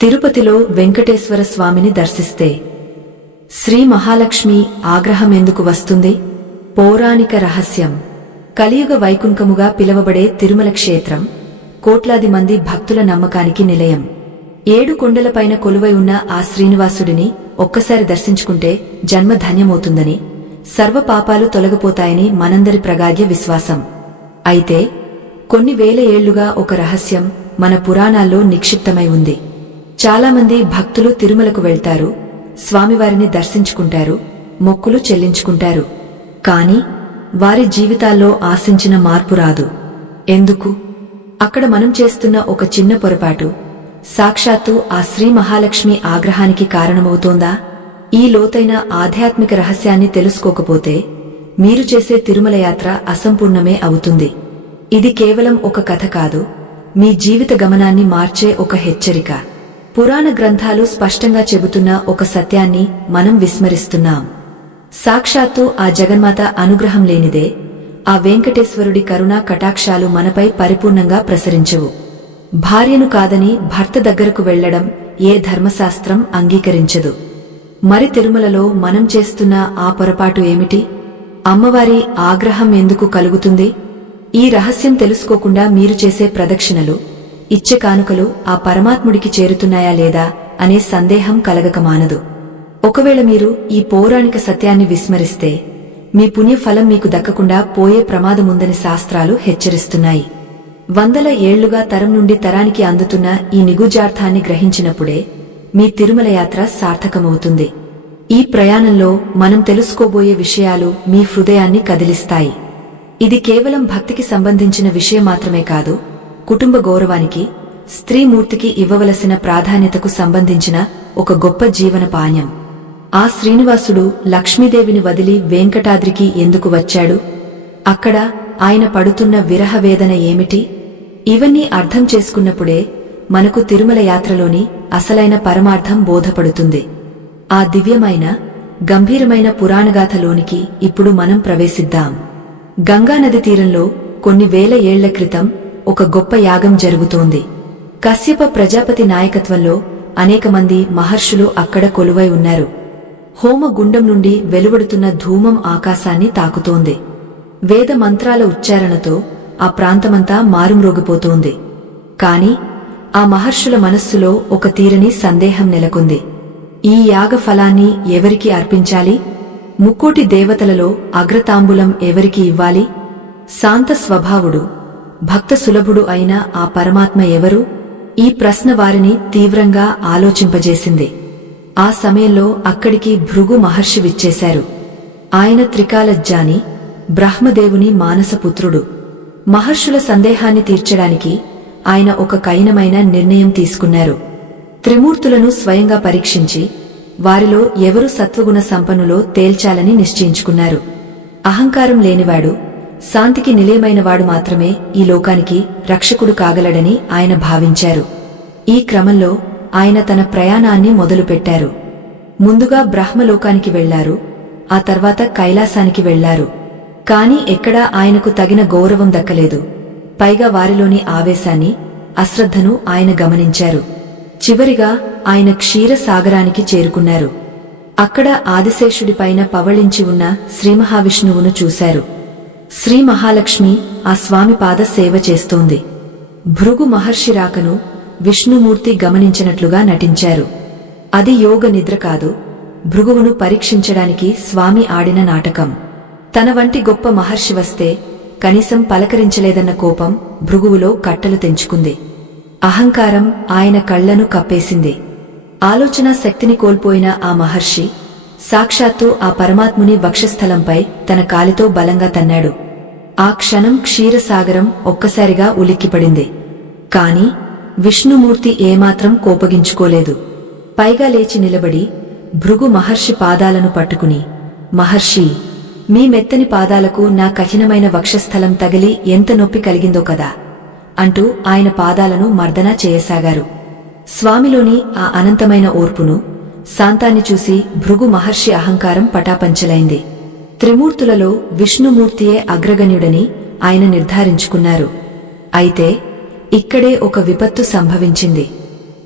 తిరుపతిలో వెంకటేశ్వర స్వామిని దర్శిస్తే శ్రీ మహాలక్ష్మి ఆగ్రహం ఎందుకు వస్తుంది? పౌరాణిక రహస్యం. కలియుగ వైకుంఠముగా పిలవబడే తిరుమల క్షేత్రం కోట్లాది మంది భక్తుల నమ్మకానికి నిలయం. 7 కొండలపైన కొలువై ఉన్న ఆ శ్రీనివాసుడిని ఒక్కసారి దర్శించుకుంటే జన్మ ధన్యమవుతుందని, సర్వ పాపాలు తొలగిపోతాయని మనందరి ప్రగాఢ విశ్వాసం. అయితే కొన్ని వేల ఏళ్లుగా ఒక రహస్యం మన పురాణాల్లో నిక్షిప్తమై ఉంది. చాలామంది భక్తులు తిరుమలకు వెళ్తారు, స్వామివారిని దర్శించుకుంటారు, మొక్కులు చెల్లించుకుంటారు. కాని వారి జీవితాల్లో ఆశించిన మార్పు రాదు. ఎందుకు? అక్కడ మనం చేస్తున్న ఒక చిన్న పొరపాటు సాక్షాత్తు ఆ శ్రీ మహాలక్ష్మి ఆగ్రహానికి కారణమవుతోందా? ఈ లోతైన ఆధ్యాత్మిక రహస్యాన్ని తెలుసుకోకపోతే మీరు చేసే తిరుమల యాత్ర అసంపూర్ణమే అవుతుంది. ఇది కేవలం ఒక కథ కాదు, మీ జీవిత గమనాన్ని మార్చే ఒక హెచ్చరిక. పురాణ గ్రంథాలు స్పష్టంగా చెబుతున్న ఒక సత్యాన్ని మనం విస్మరిస్తున్నాం. సాక్షాత్తు ఆ జగన్మాత అనుగ్రహం లేనిదే ఆ వెంకటేశ్వరుడి కరుణా కటాక్షాలు మనపై పరిపూర్ణంగా ప్రసరించవు. భార్యను కాదని భర్త దగ్గరకు వెళ్లడం ఏ ధర్మశాస్త్రం అంగీకరించదు. మరి తిరుమలలో మనం చేస్తున్న ఆ పొరపాటు ఏమిటి? అమ్మవారి ఆగ్రహం ఎందుకు కలుగుతుంది? ఈ రహస్యం తెలుసుకోకుండా మీరు చేసే ప్రదక్షిణలు, ఇచ్చే కానుకలు ఆ పరమాత్ముడికి చేరుతున్నాయా లేదా అనే సందేహం కలగక మానదు. ఒకవేళ మీరు ఈ పౌరాణిక సత్యాన్ని విస్మరిస్తే మీ పుణ్యఫలం మీకు దక్కకుండా పోయే ప్రమాదముందని శాస్త్రాలు హెచ్చరిస్తున్నాయి. వందల ఏళ్లుగా తరం నుండి తరానికి అందుతున్న ఈ నిగూఢార్థాన్ని గ్రహించినప్పుడే మీ తిరుమల యాత్ర సార్థకమవుతుంది. ఈ ప్రయాణంలో మనం తెలుసుకోబోయే విషయాలు మీ హృదయాన్ని కదిలిస్తాయి. ఇది కేవలం భక్తికి సంబంధించిన విషయం మాత్రమే కాదు, కుటుంబ గౌరవానికి, స్త్రీమూర్తికి ఇవ్వవలసిన ప్రాధాన్యతకు సంబంధించిన ఒక గొప్ప జీవన పాణ్యం. ఆ శ్రీనివాసుడు లక్ష్మీదేవిని వదిలి వెంకటాద్రికి ఎందుకు వచ్చాడు? అక్కడ ఆయన పడుతున్న విరహ వేదన ఏమిటి? ఇవన్నీ అర్థం చేసుకున్నప్పుడే మనకు తిరుమల యాత్రలోని అసలైన పరమార్థం బోధపడుతుంది. ఆ దివ్యమైన, గంభీరమైన పురాణగాథలోనికి ఇప్పుడు మనం ప్రవేశిద్దాం. గంగానది తీరంలో కొన్ని వేల ఏళ్ల క్రితం ఒక గొప్ప యాగం జరుగుతోంది. కశ్యప ప్రజాపతి నాయకత్వంలో అనేక మంది మహర్షులు అక్కడ కొలువై ఉన్నారు. హోమ గుండం నుండి వెలువడుతున్న ధూమం ఆకాశాన్ని తాకుతోంది. వేద మంత్రాల ఉచ్చారణతో ఆ ప్రాంతమంతా మారుమ్రోగిపోతోంది. కాని ఆ మహర్షుల మనస్సులో ఒక తీరని సందేహం నెలకొంది. ఈ యాగ ఫలాన్ని ఎవరికి అర్పించాలి? ముక్కోటి దేవతలలో అగ్రతాంబూలం ఎవరికి ఇవ్వాలి? శాంత స్వభావుడు, భక్త సులభుడు అయిన ఆ పరమాత్మ ఎవరు? ఈ ప్రశ్న వారిని తీవ్రంగా ఆలోచింపజేసింది. ఆ సమయంలో అక్కడికి భృగు మహర్షి విచ్చేశారు. ఆయన త్రికాలజ్ఞాని, బ్రహ్మదేవుని మానసపుత్రుడు. మహర్షుల సందేహాన్ని తీర్చడానికి ఆయన ఒక కఠినమైన నిర్ణయం తీసుకున్నారు. త్రిమూర్తులను స్వయంగా పరీక్షించి వారిలో ఎవరు సత్వగుణ సంపన్నులో తేల్చాలని నిశ్చయించుకున్నారు. అహంకారం లేనివాడు, శాంతికి నిలయమైనవాడు మాత్రమే ఈ లోకానికి రక్షకుడు కాగలడని ఆయన భావించారు. ఈ క్రమంలో ఆయన తన ప్రయాణాన్ని మొదలుపెట్టారు. ముందుగా బ్రహ్మలోకానికి వెళ్లారు, ఆ తర్వాత కైలాసానికి వెళ్లారు. కాని ఎక్కడా ఆయనకు తగిన గౌరవం దక్కలేదు. పైగా వారిలోని ఆవేశాన్ని, అశ్రద్ధను ఆయన గమనించారు. చివరిగా ఆయన క్షీరసాగరానికి చేరుకున్నారు. అక్కడ ఆదిశేషుడిపైన పవళించి ఉన్న శ్రీమహావిష్ణువును చూశారు. శ్రీ మహాలక్ష్మి ఆ స్వామి పాద సేవ చేస్తోంది. భృగు మహర్షి రాకను విష్ణుమూర్తి గమనించినట్లుగా నటించారు. అది యోగ నిద్ర కాదు, భృగువును పరీక్షించడానికి స్వామి ఆడిన నాటకం. తన వంటి గొప్ప మహర్షి వస్తే కనీసం పలకరించలేదన్న కోపం భృగువులో కట్టలు తెంచుకుంది. అహంకారం ఆయన కళ్లను కప్పేసింది. ఆలోచనా శక్తిని కోల్పోయిన ఆ మహర్షి సాక్షాత్తు ఆ పరమాత్ముని వక్షస్థలంపై తన కాలితో బలంగా తన్నాడు. ఆ క్షణం క్షీరసాగరం ఒక్కసారిగా ఉలిక్కిపడింది. కాని విష్ణుమూర్తి ఏమాత్రం కోపగించుకోలేదు. పైగా లేచి నిలబడి భృగు మహర్షి పాదాలను పట్టుకుని, మహర్షి, మీ మెత్తని పాదాలకు నా కఠినమైన వక్షస్థలం తగిలి ఎంత నొప్పి కలిగిందో కదా అంటూ ఆయన పాదాలను మర్దనా చేయసాగారు. స్వామిలోని ఆ అనంతమైన ఓర్పును, శాంతాన్ని చూసి భృగు మహర్షి అహంకారం పటాపంచలైంది. త్రిమూర్తులలో విష్ణుమూర్తియే అగ్రగణ్యుడని ఆయన నిర్ధారించుకున్నారు. అయితే ఇక్కడే ఒక విపత్తు సంభవించింది.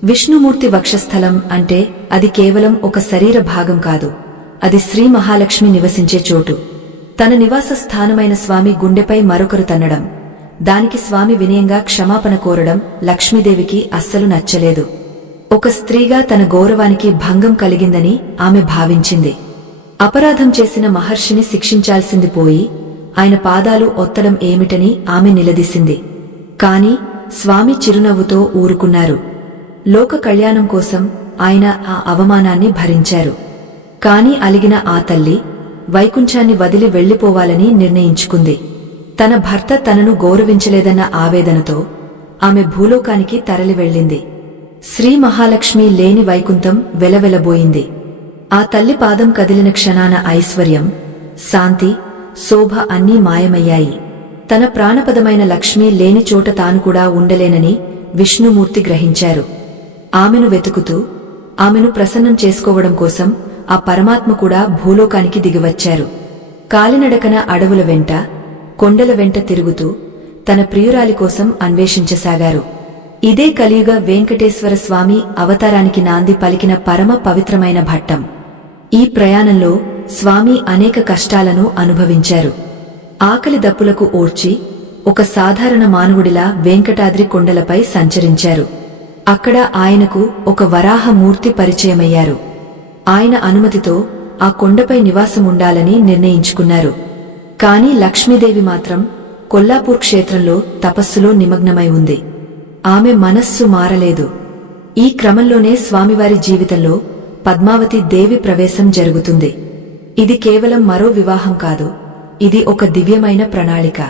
విష్ణుమూర్తి వక్షస్థలం అంటే అది కేవలం ఒక శరీర భాగం కాదు, అది శ్రీ మహాలక్ష్మి నివసించే చోటు. తన నివాస స్థానమైన స్వామి గుండెపై మరొకరు తన్నడం, దానికి స్వామి వినయంగా క్షమాపణ కోరడం లక్ష్మీదేవికి అస్సలు నచ్చలేదు. ఒక స్త్రీగా తన గౌరవానికి భంగం కలిగిందని ఆమె భావించింది. అపరాధం చేసిన మహర్షిని శిక్షించాల్సింది పోయి ఆయన పాదాలు ఒత్తడం ఏమిటని ఆమె నిలదీసింది. కాని స్వామి చిరునవ్వుతో ఊరుకున్నారు. లోక కళ్యాణం కోసం ఆయన ఆ అవమానాన్ని భరించారు. కాని అలిగిన ఆ తల్లి వైకుంఠాన్ని వదిలి వెళ్లిపోవాలని నిర్ణయించుకుంది. తన భర్త తనను గౌరవించలేదన్న ఆవేదనతో ఆమె భూలోకానికి తరలి వెళ్ళింది. శ్రీ మహాలక్ష్మి లేని వైకుంఠం వెలవెలబోయింది. ఆ తల్లి పాదం కదిలిన క్షణాన ఐశ్వర్యం, శాంతి, శోభ అన్నీ మాయమయ్యాయి. తన ప్రాణపదమైన లక్ష్మి లేని చోట తాను కూడా ఉండలేనని విష్ణుమూర్తి గ్రహించారు. ఆమెను వెతుకుతూ ఆమెను ప్రసన్నం చేసుకోవడం కోసం ఆ పరమాత్మ కూడా భూలోకానికి దిగివచ్చారు. కాలినడకన అడవుల వెంట, కొండల వెంట తిరుగుతూ తన ప్రియురాలి కోసం అన్వేషించసాగారు. ఇదే కలియుగ వెంకటేశ్వర స్వామి అవతారానికి నాంది పలికిన పరమ పవిత్రమైన ఘట్టం. ఈ ప్రయాణంలో స్వామి అనేక కష్టాలను అనుభవించారు. ఆకలి దప్పులకు ఓర్చి ఒక సాధారణ మానవుడిలా వెంకటాద్రి కొండలపై సంచరించారు. అక్కడ ఆయనకు ఒక వరాహమూర్తి పరిచయమయ్యారు. ఆయన అనుమతితో ఆ కొండపై నివాసముండాలని నిర్ణయించుకున్నారు. కాని లక్ష్మీదేవి మాత్రం కొల్లాపూర్ క్షేత్రంలో తపస్సులో నిమగ్నమై ఉంది. ఆమె మనస్సు మారలేదు. ఈ క్రమంలోనే స్వామివారి జీవితంలో పద్మావతి దేవి ప్రవేశం జరుగుతుంది. ఇది కేవలం మరో వివాహం కాదు, ఇది ఒక దివ్యమైన ప్రణాళిక.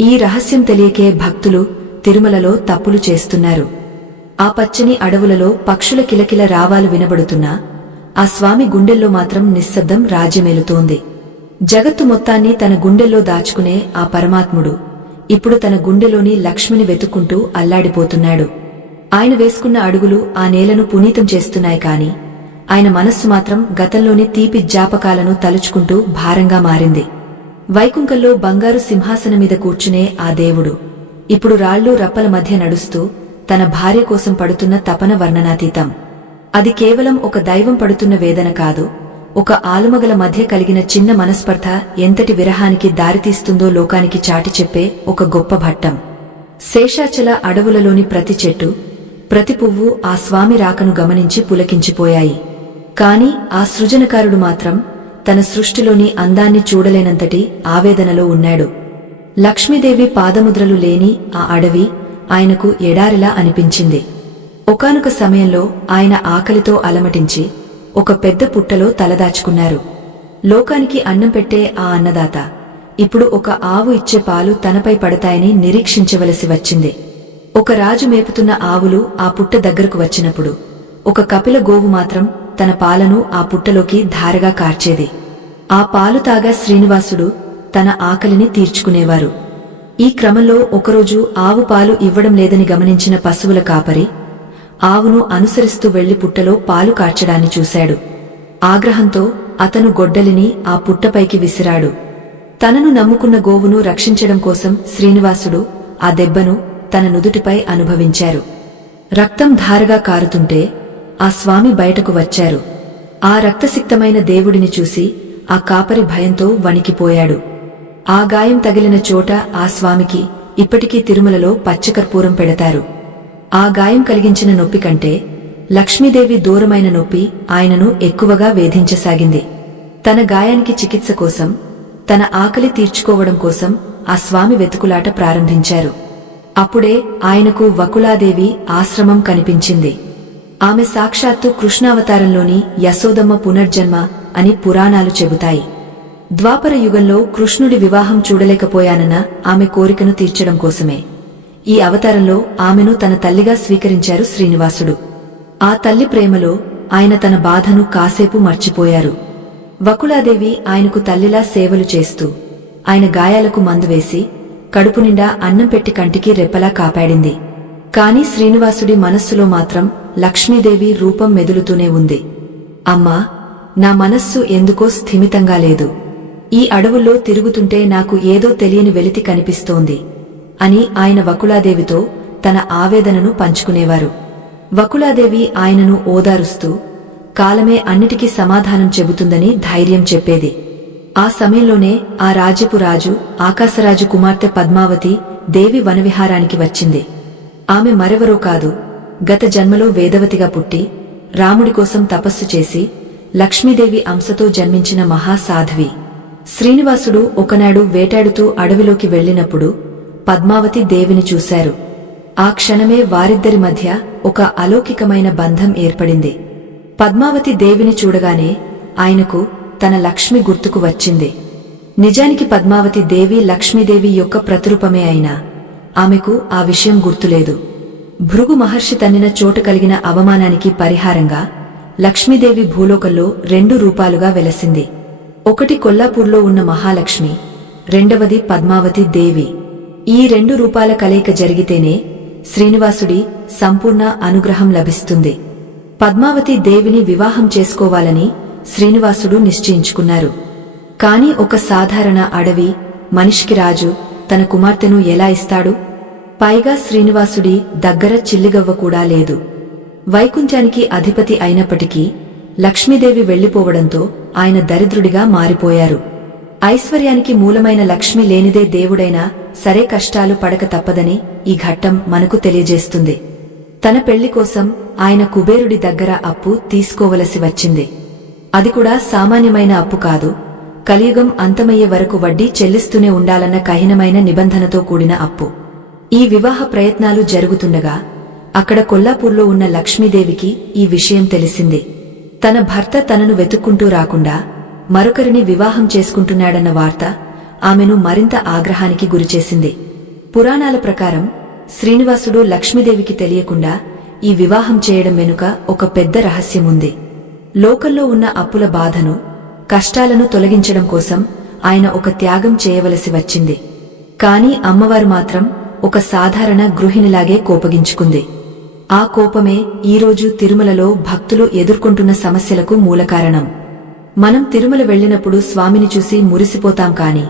ఈ రహస్యం తెలియకే భక్తులు తిరుమలలో తప్పులు చేస్తున్నారు. ఆ పచ్చని అడవులలో పక్షుల కిలకిల రావాలు వినబడుతున్నా ఆ స్వామి గుండెల్లో మాత్రం నిశ్శబ్దం రాజ్యమేలుతోంది. జగత్తు మొత్తాన్ని తన గుండెల్లో దాచుకునే ఆ పరమాత్ముడు ఇప్పుడు తన గుండెలోని లక్ష్మిని వెతుక్కుంటూ అల్లాడిపోతున్నాడు. ఆయన వేసుకున్న అడుగులు ఆ నేలను పునీతం చేస్తున్నాయి కాని ఆయన మనస్సు మాత్రం గతంలోని తీపి జ్ఞాపకాలను తలుచుకుంటూ భారంగా మారింది. వైకుంఠంలో బంగారు సింహాసనమీద కూర్చునే ఆ దేవుడు ఇప్పుడు రాళ్ళు రప్పల మధ్య నడుస్తూ తన భార్య కోసం పడుతున్న తపన వర్ణనాతీతం. అది కేవలం ఒక దైవం పడుతున్న వేదన కాదు, ఒక ఆలుమగల మధ్య కలిగిన చిన్న మనస్పర్ధ ఎంతటి విరహానికి దారితీస్తుందో లోకానికి చాటి చెప్పే ఒక గొప్ప ఘట్టం. శేషాచల అడవులలోని ప్రతి చెట్టు, ప్రతి పువ్వు ఆ స్వామి రాకను గమనించి పులకించిపోయాయి. కాని ఆ సృజనకారుడు మాత్రం తన సృష్టిలోని అందాన్ని చూడలేనంతటి ఆవేదనలో ఉన్నాడు. లక్ష్మీదేవి పాదముద్రలు లేని ఆ అడవి ఆయనకు ఎడారిలా అనిపించింది. ఒకానొక సమయంలో ఆయన ఆకలితో అలమటించి ఒక పెద్ద పుట్టలో తలదాచుకున్నారు. లోకానికి అన్నం పెట్టే ఆ అన్నదాత ఇప్పుడు ఒక ఆవు ఇచ్చే పాలు తనపై పడతాయని నిరీక్షించవలసి వచ్చింది. ఒక రాజు మేపుతున్న ఆవులు ఆ పుట్ట దగ్గరకు వచ్చినప్పుడు ఒక కపిల గోవు మాత్రం తన పాలను ఆ పుట్టలోకి ధారగా కార్చేది. ఆ పాలు తాగా శ్రీనివాసుడు తన ఆకలిని తీర్చుకునేవారు. ఈ క్రమంలో ఒకరోజు ఆవు పాలు ఇవ్వడం లేదని గమనించిన పశువుల కాపరి ఆవును అనుసరిస్తూ వెళ్లి పుట్టలో పాలు కార్చడాన్ని చూశాడు. ఆగ్రహంతో అతను గొడ్డలిని ఆ పుట్టపైకి విసిరాడు. తనను నమ్ముకున్న గోవును రక్షించడం కోసం శ్రీనివాసుడు ఆ దెబ్బను తన నుదుటిపై అనుభవించారు. రక్తం ధారగా కారుతుంటే ఆ స్వామి బయటకు వచ్చారు. ఆ రక్తసిక్తమైన దేవుడిని చూసి ఆ కాపరి భయంతో వణికిపోయాడు. ఆ గాయం తగిలిన చోట ఆ స్వామికి ఇప్పటికీ తిరుమలలో పచ్చకర్పూరం పెడతారు. ఆ గాయం కలిగించిన నొప్పి కంటే లక్ష్మీదేవి దూరమైన నొప్పి ఆయనను ఎక్కువగా వేధించసాగింది. తన గాయానికి చికిత్స కోసం, తన ఆకలి తీర్చుకోవడం కోసం ఆ స్వామి వెతుకులాట ప్రారంభించారు. అప్పుడే ఆయనకు వకులాదేవి ఆశ్రమం కనిపించింది. ఆమె సాక్షాత్తు కృష్ణావతారంలోని యశోదమ్మ పునర్జన్మ అని పురాణాలు చెబుతాయి. ద్వాపర యుగంలో కృష్ణుడి వివాహం చూడలేకపోయానన్న ఆమె కోరికను తీర్చడం కోసమే ఈ అవతారంలో ఆమెను తన తల్లిగా స్వీకరించారు శ్రీనివాసుడు. ఆ తల్లి ప్రేమలో ఆయన తన బాధను కాసేపు మర్చిపోయారు. వకులాదేవి ఆయనకు తల్లిలా సేవలు చేస్తూ ఆయన గాయాలకు మందువేసి కడుపు నిండా అన్నం పెట్టి కంటికి రెప్పలా కాపాడింది. కాని శ్రీనివాసుడి మనస్సులో మాత్రం లక్ష్మీదేవి రూపం మెదులుతూనే ఉంది. అమ్మా, నా మనస్సు ఎందుకో స్థిమితంగా లేదు. ఈ అడవుల్లో తిరుగుతుంటే నాకు ఏదో తెలియని వెలితి కనిపిస్తోంది అని ఆయన వకులాదేవితో తన ఆవేదనను పంచుకునేవారు. వకుళాదేవి ఆయనను ఓదారుస్తూ కాలమే అన్నిటికీ సమాధానం చెబుతుందని ధైర్యం చెప్పేది. ఆ సమయంలోనే ఆ రాజ్యపు రాజు ఆకాశరాజు కుమార్తె పద్మావతి దేవి వనవిహారానికి వచ్చింది. ఆమె మరెవరో కాదు, గత జన్మలో వేదవతిగా పుట్టి రాముడి కోసం తపస్సు చేసి లక్ష్మీదేవి అంశతో జన్మించిన మహాసాధ్వి. శ్రీనివాసుడు ఒకనాడు వేటాడుతూ అడవిలోకి వెళ్లినప్పుడు పద్మావతి దేవిని చూశారు. ఆ క్షణమే వారిద్దరి మధ్య ఒక అలౌకికమైన బంధం ఏర్పడింది. పద్మావతి దేవిని చూడగానే ఆయనకు తన లక్ష్మి గుర్తుకు వచ్చింది. నిజానికి పద్మావతి దేవి లక్ష్మీదేవి యొక్క ప్రతిరూపమే అయినా ఆమెకు ఆ విషయం గుర్తులేదు. భృగు మహర్షి తన్నిన చోట కలిగిన అవమానానికి పరిహారంగా లక్ష్మీదేవి భూలోకంలో 2 రూపాలుగా వెలసింది. ఒకటి కొల్లాపూర్లో ఉన్న మహాలక్ష్మి, రెండవది పద్మావతి దేవి. ఈ 2 రూపాల కలయిక జరిగితేనే శ్రీనివాసుడి సంపూర్ణ అనుగ్రహం లభిస్తుంది. పద్మావతి దేవిని వివాహం చేసుకోవాలని శ్రీనివాసుడు నిశ్చయించుకున్నారు. కాని ఒక సాధారణ అడవి మనిషికి రాజు తన కుమార్తెను ఎలా ఇస్తాడు? పైగా శ్రీనివాసుడి దగ్గర చిల్లిగవ్వ కూడా లేదు. వైకుంఠానికి అధిపతి అయినప్పటికీ లక్ష్మీదేవి వెళ్లిపోవడంతో ఆయన దరిద్రుడిగా మారిపోయారు. ఐశ్వర్యానికి మూలమైన లక్ష్మి లేనిదే దేవుడైనా సరే కష్టాలు పడక తప్పదని ఈ ఘట్టం మనకు తెలియజేస్తుంది. తన పెళ్లి కోసం ఆయన కుబేరుడి దగ్గర అప్పు తీసుకోవలసి వచ్చింది. అది కూడా సామాన్యమైన అప్పు కాదు, కలియుగం అంతమయ్యే వరకు వడ్డీ చెల్లిస్తూనే ఉండాలన్న కఠినమైన నిబంధనతో కూడిన అప్పు. ఈ వివాహ ప్రయత్నాలు జరుగుతుండగా అక్కడ కొల్లాపూర్లో ఉన్న లక్ష్మీదేవికి ఈ విషయం తెలిసింది. తన భర్త తనను వెతుక్కుంటూ రాకుండా మరొకరిని వివాహం చేసుకుంటున్నాడన్న వార్త ఆమెను మరింత ఆగ్రహానికి గురిచేసింది. పురాణాల ప్రకారం శ్రీనివాసుడు లక్ష్మీదేవికి తెలియకుండా ఈ వివాహం చేయడం వెనుక ఒక పెద్ద రహస్యముంది. లోకంలో ఉన్న అప్పుల బాధను, కష్టాలను తొలగించడం కోసం ఆయన ఒక త్యాగం చేయవలసి వచ్చింది. కాని అమ్మవారు మాత్రం ఒక సాధారణ గృహిణిలాగే కోపగించుకుంది. ఆ కోపమే ఈరోజు తిరుమలలో భక్తులు ఎదుర్కొంటున్న సమస్యలకు మూలకారణం. మనం తిరుమల వెళ్లినప్పుడు స్వామిని చూసి మురిసిపోతాం కాని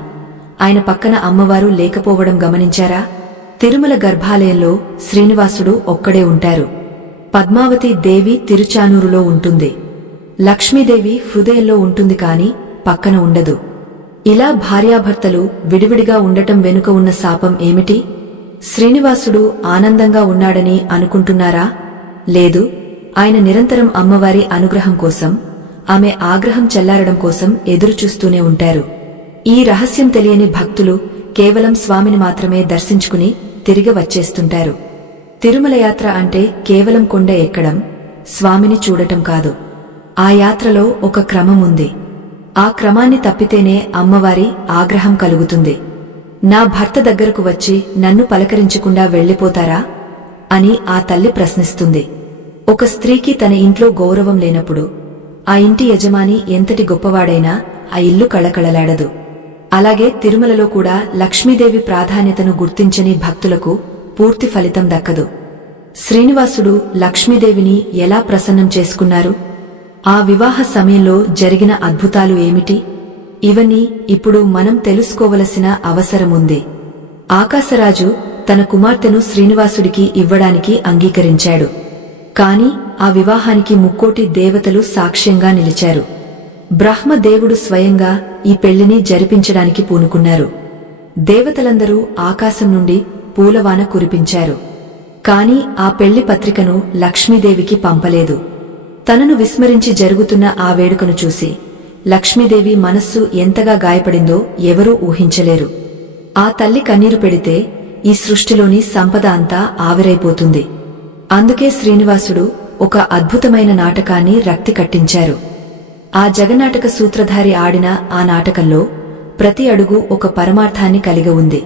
ఆయన పక్కన అమ్మవారు లేకపోవడం గమనించారా? తిరుమల గర్భాలయంలో శ్రీనివాసుడు ఒక్కడే ఉంటారు. పద్మావతి దేవి తిరుచానూరులో ఉంటుంది. లక్ష్మీదేవి హృదయంలో ఉంటుంది కాని పక్కన ఉండదు. ఇలా భార్యాభర్తలు విడివిడిగా ఉండటం వెనుక ఉన్న శాపం ఏమిటి? శ్రీనివాసుడు ఆనందంగా ఉన్నాడని అనుకుంటున్నారా? లేదు, ఆయన నిరంతరం అమ్మవారి అనుగ్రహం కోసం, ఆమె ఆగ్రహం చల్లారడం కోసం ఎదురుచూస్తూనే ఉంటారు. ఈ రహస్యం తెలియని భక్తులు కేవలం స్వామిని మాత్రమే దర్శించుకుని తిరిగి వచ్చేస్తుంటారు. తిరుమల యాత్ర అంటే కేవలం కొండ ఎక్కడం, స్వామిని చూడటం కాదు. ఆ యాత్రలో ఒక క్రమముంది. ఆ క్రమాన్ని తప్పితేనే అమ్మవారి ఆగ్రహం కలుగుతుంది. నా భర్త దగ్గరకు వచ్చి నన్ను పలకరించకుండా వెళ్లిపోతారా అని ఆ తల్లి ప్రశ్నిస్తుంది. ఒక స్త్రీకి తన ఇంట్లో గౌరవం లేనప్పుడు ఆ ఇంటి యజమాని ఎంతటి గొప్పవాడైనా ఆ ఇల్లు కళకళలాడదు. అలాగే తిరుమలలో కూడా లక్ష్మీదేవి ప్రాధాన్యతను గుర్తించని భక్తులకు పూర్తి ఫలితం దక్కదు. శ్రీనివాసుడు లక్ష్మీదేవిని ఎలా ప్రసన్నం చేసుకున్నారు? ఆ వివాహ సమయంలో జరిగిన అద్భుతాలు ఏమిటి? ఇవన్నీ ఇప్పుడు మనం తెలుసుకోవలసిన అవసరముంది. ఆకాశరాజు తన కుమార్తెను శ్రీనివాసుడికి ఇవ్వడానికి అంగీకరించాడు. కాని ఆ వివాహానికి 3,000,000 దేవతలు సాక్ష్యంగా నిలిచారు. బ్రహ్మదేవుడు స్వయంగా ఈ పెళ్లిని జరిపించడానికి పూనుకున్నారు. దేవతలందరూ ఆకాశం నుండి పూలవాన కురిపించారు. కాని ఆ పెళ్లి పత్రికను లక్ష్మీదేవికి పంపలేదు. తనను విస్మరించి జరుగుతున్న ఆ వేడుకను చూసి లక్ష్మీదేవి మనస్సు ఎంతగా గాయపడిందో ఎవరూ ఊహించలేరు. ఆ తల్లి కన్నీరు పెడితే ఈ సృష్టిలోని సంపద అంతా ఆవిరైపోతుంది. అందుకే శ్రీనివాసుడు ఒక అద్భుతమైన నాటకాన్ని రక్తి కట్టించారు. ఆ జగన్నాటక సూత్రధారి ఆడిన ఆ నాటకంలో ప్రతి అడుగు ఒక పరమార్థాన్ని కలిగి ఉంది.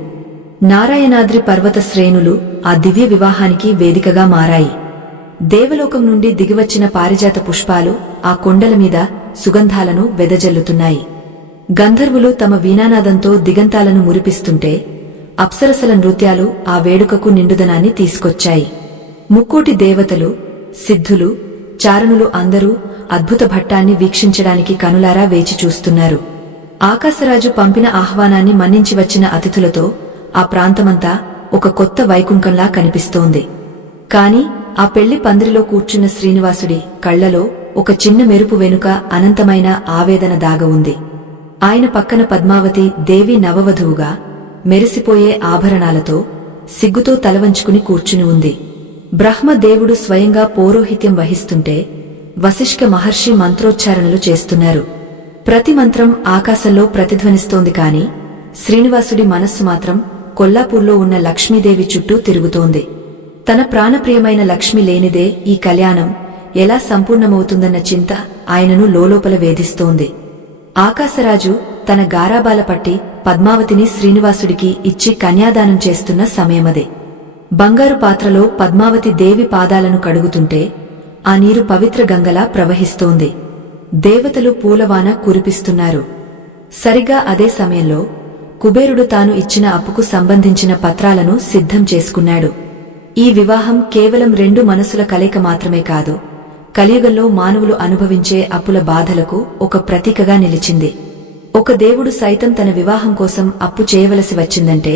నారాయణాద్రి పర్వత శ్రేణులు ఆ దివ్య వివాహానికి వేదికగా మారాయి. దేవలోకం నుండి దిగివచ్చిన పారిజాత పుష్పాలు ఆ కొండల మీద సుగంధాలను వెదజల్లుతున్నాయి. గంధర్వులు తమ వీణానాదంతో దిగంతాలను మురిపిస్తుంటే అప్సరసల నృత్యాలు ఆ వేడుకకు నిండుదనాన్ని తీసుకొచ్చాయి. 3,000,000 దేవతలు, సిద్ధులు, చారణులు అందరూ అద్భుత భట్టాన్ని వీక్షించడానికి కనులారా వేచి చూస్తున్నారు. ఆకాశరాజు పంపిన ఆహ్వానాన్ని మన్నించి వచ్చిన అతిథులతో ఆ ప్రాంతమంతా ఒక కొత్త వైకుంఠంలా కనిపిస్తోంది. కాని ఆ పెళ్లి పందిరిలో కూర్చున్న శ్రీనివాసుడి కళ్లలో ఒక చిన్న మెరుపు వెనుక అనంతమైన ఆవేదన దాగ ఉంది. ఆయన పక్కన పద్మావతి దేవి నవవధువుగా మెరిసిపోయే ఆభరణాలతో సిగ్గుతో తలవంచుకుని కూర్చుని ఉంది. బ్రహ్మదేవుడు స్వయంగా పౌరోహిత్యం వహిస్తుంటే వశిష్ఠ మహర్షి మంత్రోచ్చారణలు చేస్తున్నారు. ప్రతి మంత్రం ఆకాశంలో ప్రతిధ్వనిస్తోంది కాని శ్రీనివాసుడి మనస్సు మాత్రం కొల్లాపూర్లో ఉన్న లక్ష్మీదేవి చుట్టూ తిరుగుతోంది. తన ప్రాణప్రియమైన లక్ష్మి లేనిదే ఈ కళ్యాణం ఎలా సంపూర్ణమవుతుందన్న చింత ఆయనను లోలోపల వేధిస్తోంది. ఆకాశరాజు తన గారాబాల పట్టి పద్మావతిని శ్రీనివాసుడికి ఇచ్చి కన్యాదానం చేస్తున్న సమయమదే. బంగారు పాత్రలో పద్మావతి దేవి పాదాలను కడుగుతుంటే ఆ నీరు పవిత్ర గంగలా ప్రవహిస్తోంది. దేవతలు పూలవాన కురిపిస్తున్నారు. సరిగా అదే సమయంలో కుబేరుడు తాను ఇచ్చిన అప్పుకు సంబంధించిన పత్రాలను సిద్ధం చేసుకున్నాడు. ఈ వివాహం కేవలం రెండు మనసుల కలయిక మాత్రమే కాదు, కలియుగంలో మానవులు అనుభవించే అప్పుల బాధలకు ఒక ప్రతీకగా నిలిచింది. ఒక దేవుడు సైతం తన వివాహం కోసం అప్పు చేయవలసి వచ్చిందంటే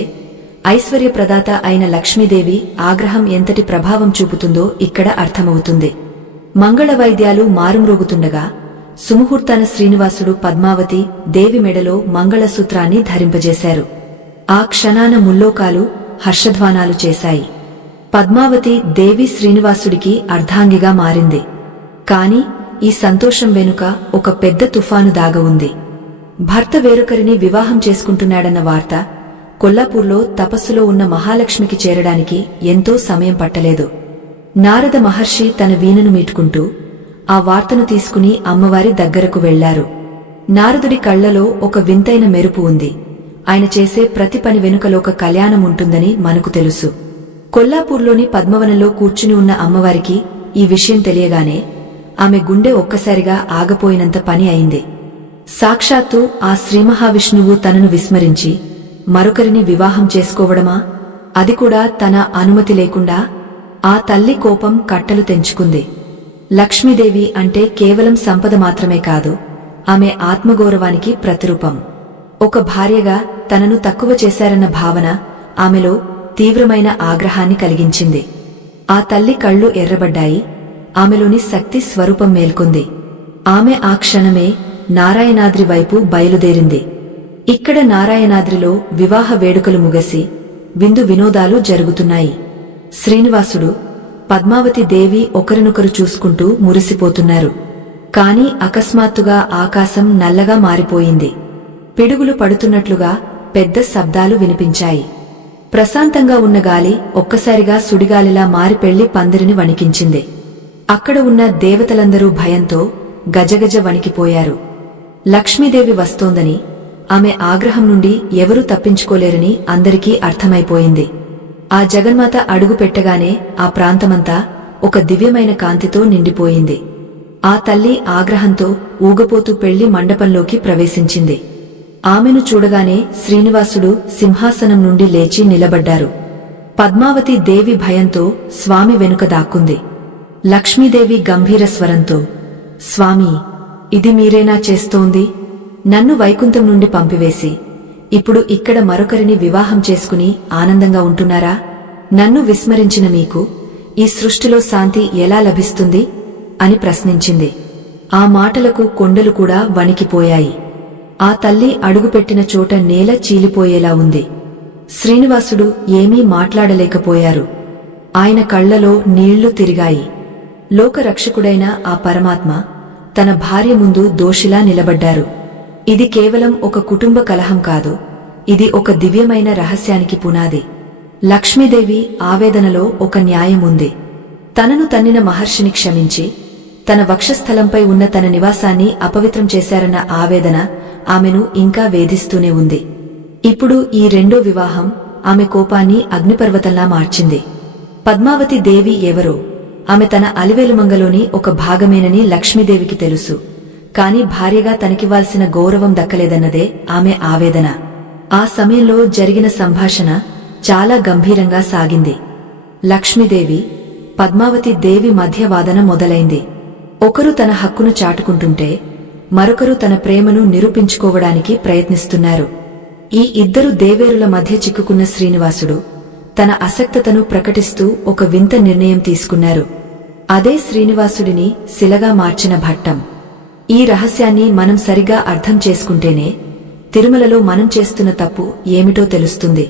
ఐశ్వర్యప్రదాత అయిన లక్ష్మీదేవి ఆగ్రహం ఎంతటి ప్రభావం చూపుతుందో ఇక్కడ అర్థమవుతుంది. మంగళ వైద్యాలు మారుమ్రోగుతుండగా సుముహూర్తాన శ్రీనివాసుడు పద్మావతి దేవి మెడలో మంగళసూత్రాన్ని ధరింపజేశారు. ఆ క్షణాన ముల్లోకాలు హర్షధ్వానాలు చేశాయి. పద్మావతి దేవి శ్రీనివాసుడికి అర్ధాంగిగా మారింది. కాని ఈ సంతోషం వెనుక ఒక పెద్ద తుఫాను దాగ ఉంది. భర్త వేరొకరిని వివాహం చేసుకుంటున్నాడన్న వార్త కొల్లాపూర్లో తపస్సులో ఉన్న మహాలక్ష్మికి చేరడానికి ఎంతో సమయం పట్టలేదు. నారద మహర్షి తన వీణను మీటుకుంటూ ఆ వార్తను తీసుకుని అమ్మవారి దగ్గరకు వెళ్లారు. నారదుడి కళ్లలో ఒక వింతైన మెరుపు ఉంది. ఆయన చేసే ప్రతి పని వెనుకలో ఒక కళ్యాణం ఉంటుందని మనకు తెలుసు. కొల్లాపూర్లోని పద్మవనంలో కూర్చుని ఉన్న అమ్మవారికి ఈ విషయం తెలియగానే ఆమె గుండె ఒక్కసారిగా ఆగపోయినంత పని అయింది. సాక్షాత్తు ఆ శ్రీమహావిష్ణువు తనను విస్మరించి మరొకరిని వివాహం చేసుకోవడమా, అది కూడా తన అనుమతి లేకుండా? ఆ తల్లి కోపం కట్టలు తెంచుకుంది. లక్ష్మీదేవి అంటే కేవలం సంపద మాత్రమే కాదు, ఆమె ఆత్మగౌరవానికి ప్రతిరూపం. ఒక భార్యగా తనను తక్కువ చేశారన్న భావన ఆమెలో తీవ్రమైన ఆగ్రహాన్ని కలిగించింది. ఆ తల్లి కళ్ళు ఎర్రబడ్డాయి. ఆమెలోని శక్తి స్వరూపం మేల్కొంది. ఆమె ఆ క్షణమే నారాయణాద్రి వైపు బయలుదేరింది. ఇక్కడ నారాయణాద్రిలో వివాహ వేడుకలు ముగిసి విందు వినోదాలు జరుగుతున్నాయి. శ్రీనివాసుడు పద్మావతి దేవి ఒకరినొకరు చూసుకుంటూ మురిసిపోతున్నారు. కాని అకస్మాత్తుగా ఆకాశం నల్లగా మారిపోయింది. పిడుగులు పడుతున్నట్లుగా పెద్ద శబ్దాలు వినిపించాయి. ప్రశాంతంగా ఉన్న గాలి ఒక్కసారిగా సుడిగాలిలా మారి పెళ్లి పందిరిని వణికించింది. అక్కడ ఉన్న దేవతలందరూ భయంతో గజగజ వణికిపోయారు. లక్ష్మీదేవి వస్తోందని, ఆమె ఆగ్రహం నుండి ఎవరూ తప్పించుకోలేరని అందరికీ అర్థమైపోయింది. ఆ జగన్మాత అడుగు పెట్టగానే ఆ ప్రాంతమంతా ఒక దివ్యమైన కాంతితో నిండిపోయింది. ఆ తల్లి ఆగ్రహంతో ఊగపోతూ పెళ్లి మండపంలోకి ప్రవేశించింది. ఆమెను చూడగానే శ్రీనివాసుడు సింహాసనం నుండి లేచి నిలబడ్డారు. పద్మావతి దేవి భయంతో స్వామి వెనుక దాక్కుంది. లక్ష్మీదేవి గంభీర స్వరంతో, స్వామీ, ఇది మీరేనా చేస్తోంది? నన్ను వైకుంఠం నుండి పంపివేసి ఇప్పుడు ఇక్కడ మరొకరిని వివాహం చేసుకుని ఆనందంగా ఉంటున్నారా? నన్ను విస్మరించిన మీకు ఈ సృష్టిలో శాంతి ఎలా లభిస్తుంది అని ప్రశ్నించింది. ఆ మాటలకు కొండలు కూడా వణికిపోయాయి. ఆ తల్లి అడుగుపెట్టిన చోట నేల చీలిపోయేలా ఉంది. శ్రీనివాసుడు ఏమీ మాట్లాడలేకపోయారు. ఆయన కళ్లలో నీళ్లు తిరిగాయి. లోకరక్షకుడైన ఆ పరమాత్మ తన భార్య ముందు దోషిలా నిలబడ్డారు. ఇది కేవలం ఒక కుటుంబ కలహం కాదు, ఇది ఒక దివ్యమైన రహస్యానికి పునాది. లక్ష్మీదేవి ఆవేదనలో ఒక న్యాయం ఉంది. తనను తన్నిన మహర్షిని క్షమించి తన వక్షస్థలంపై ఉన్న తన నివాసాన్ని అపవిత్రం చేశారన్న ఆవేదన ఆమెను ఇంకా వేధిస్తూనే ఉంది. ఇప్పుడు ఈ రెండో వివాహం ఆమె కోపాన్ని అగ్నిపర్వతంలా మార్చింది. పద్మావతి దేవి ఎవరో, ఆమె తన అలివేలుమంగలోని ఒక భాగమేనని లక్ష్మీదేవికి తెలుసు. కాని భార్యగా తనకివ్వాల్సిన గౌరవం దక్కలేదన్నదే ఆమె ఆవేదన. ఆ సమయంలో జరిగిన సంభాషణ చాలా గంభీరంగా సాగింది. లక్ష్మీదేవి, పద్మావతి దేవి మధ్య వాదన మొదలైంది. ఒకరు తన హక్కును చాటుకుంటుంటే మరొకరు తన ప్రేమను నిరూపించుకోవడానికి ప్రయత్నిస్తున్నారు. ఈ ఇద్దరు దేవేరుల మధ్య చిక్కుకున్న శ్రీనివాసుడు తన అసక్తతను ప్రకటిస్తూ ఒక వింత నిర్ణయం తీసుకున్నారు. అదే శ్రీనివాసుడిని శిలగా మార్చిన భట్టం. ఈ రహస్యాన్ని మనం సరిగా అర్థం చేసుకుంటేనే తిరుమలలో మనం చేస్తున్న తప్పు ఏమిటో తెలుస్తుంది.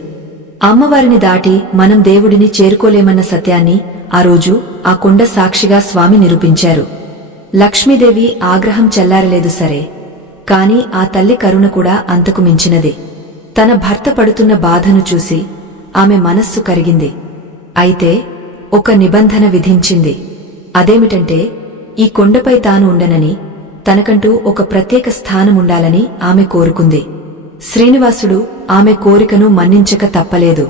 అమ్మవారిని దాటి మనం దేవుడిని చేరుకోలేమన్న సత్యాన్ని ఆ రోజు ఆ కొండ సాక్షిగా స్వామి నిరూపించారు. లక్ష్మీదేవి ఆగ్రహం చల్లారలేదు సరే, కాని ఆ తల్లి కరుణ కూడా అంతకు మించినది. తన భర్త పడుతున్న బాధను చూసి ఆమె మనస్సు కరిగింది. అయితే ఒక నిబంధన విధించింది. అదేమిటంటే ఈ కొండపై తాను ఉండనని, తనకంటూ ఒక ప్రత్యేక స్థానముండాలని ఆమె కోరుకుంది. శ్రీనివాసుడు ఆమె కోరికను మన్నించక తప్పలేదు.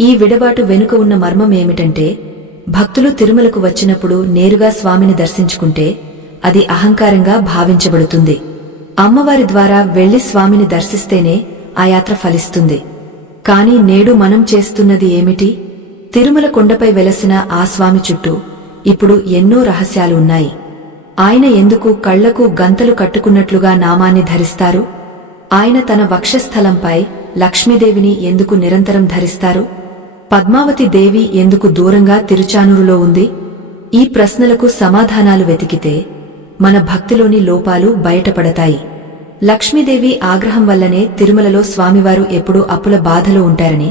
ఈ విడబాటు వెనుక ఉన్న మర్మం ఏమిటంటే, భక్తులు తిరుమలకు వచ్చినప్పుడు నేరుగా స్వామిని దర్శించుకుంటే అది అహంకారంగా భావించబడుతుంది. అమ్మవారి ద్వారా వెళ్లి స్వామిని దర్శిస్తేనే ఆ యాత్ర ఫలిస్తుంది. కాని నేడు మనం చేస్తున్నది ఏమిటి? తిరుమల కొండపై వెలసిన ఆ స్వామి చుట్టూ ఇప్పుడు ఎన్నో రహస్యాలు ఉన్నాయి. ఆయన ఎందుకు కళ్లకు గంతలు కట్టుకున్నట్లుగా నామాన్ని ధరిస్తారు? ఆయన తన వక్షస్థలంపై లక్ష్మీదేవిని ఎందుకు నిరంతరం ధరిస్తారు? పద్మావతి దేవి ఎందుకు దూరంగా తిరుచానూరులో ఉంది? ఈ ప్రశ్నలకు సమాధానాలు వెతికితే మన భక్తిలోని లోపాలు బయటపడతాయి. లక్ష్మీదేవి ఆగ్రహం వల్లనే తిరుమలలో స్వామివారు ఎప్పుడూ అప్పుల బాధలో ఉంటారని,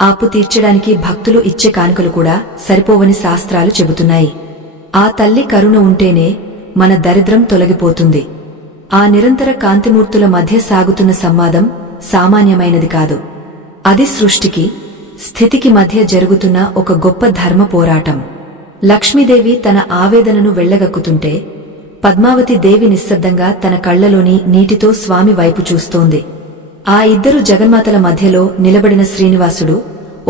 ఆపు తీర్చడానికి భక్తులు ఇచ్చే కానుకలు కూడా సరిపోవని శాస్త్రాలు చెబుతున్నాయి. ఆ తల్లి కరుణ ఉంటేనే మన దరిద్రం తొలగిపోతుంది. ఆ నిరంతర కాంతిమూర్తుల మధ్య సాగుతున్న సంవాదం సామాన్యమైనది కాదు. అది సృష్టికి, స్థితికి మధ్య జరుగుతున్న ఒక గొప్ప ధర్మ పోరాటం. లక్ష్మీదేవి తన ఆవేదనను వెళ్లగక్కుతుంటే పద్మావతి దేవి నిశ్శబ్దంగా తన కళ్లలోని నీటితో స్వామి వైపు చూస్తోంది. ఆ ఇద్దరు జగన్మాతల మధ్యలో నిలబడిన శ్రీనివాసుడు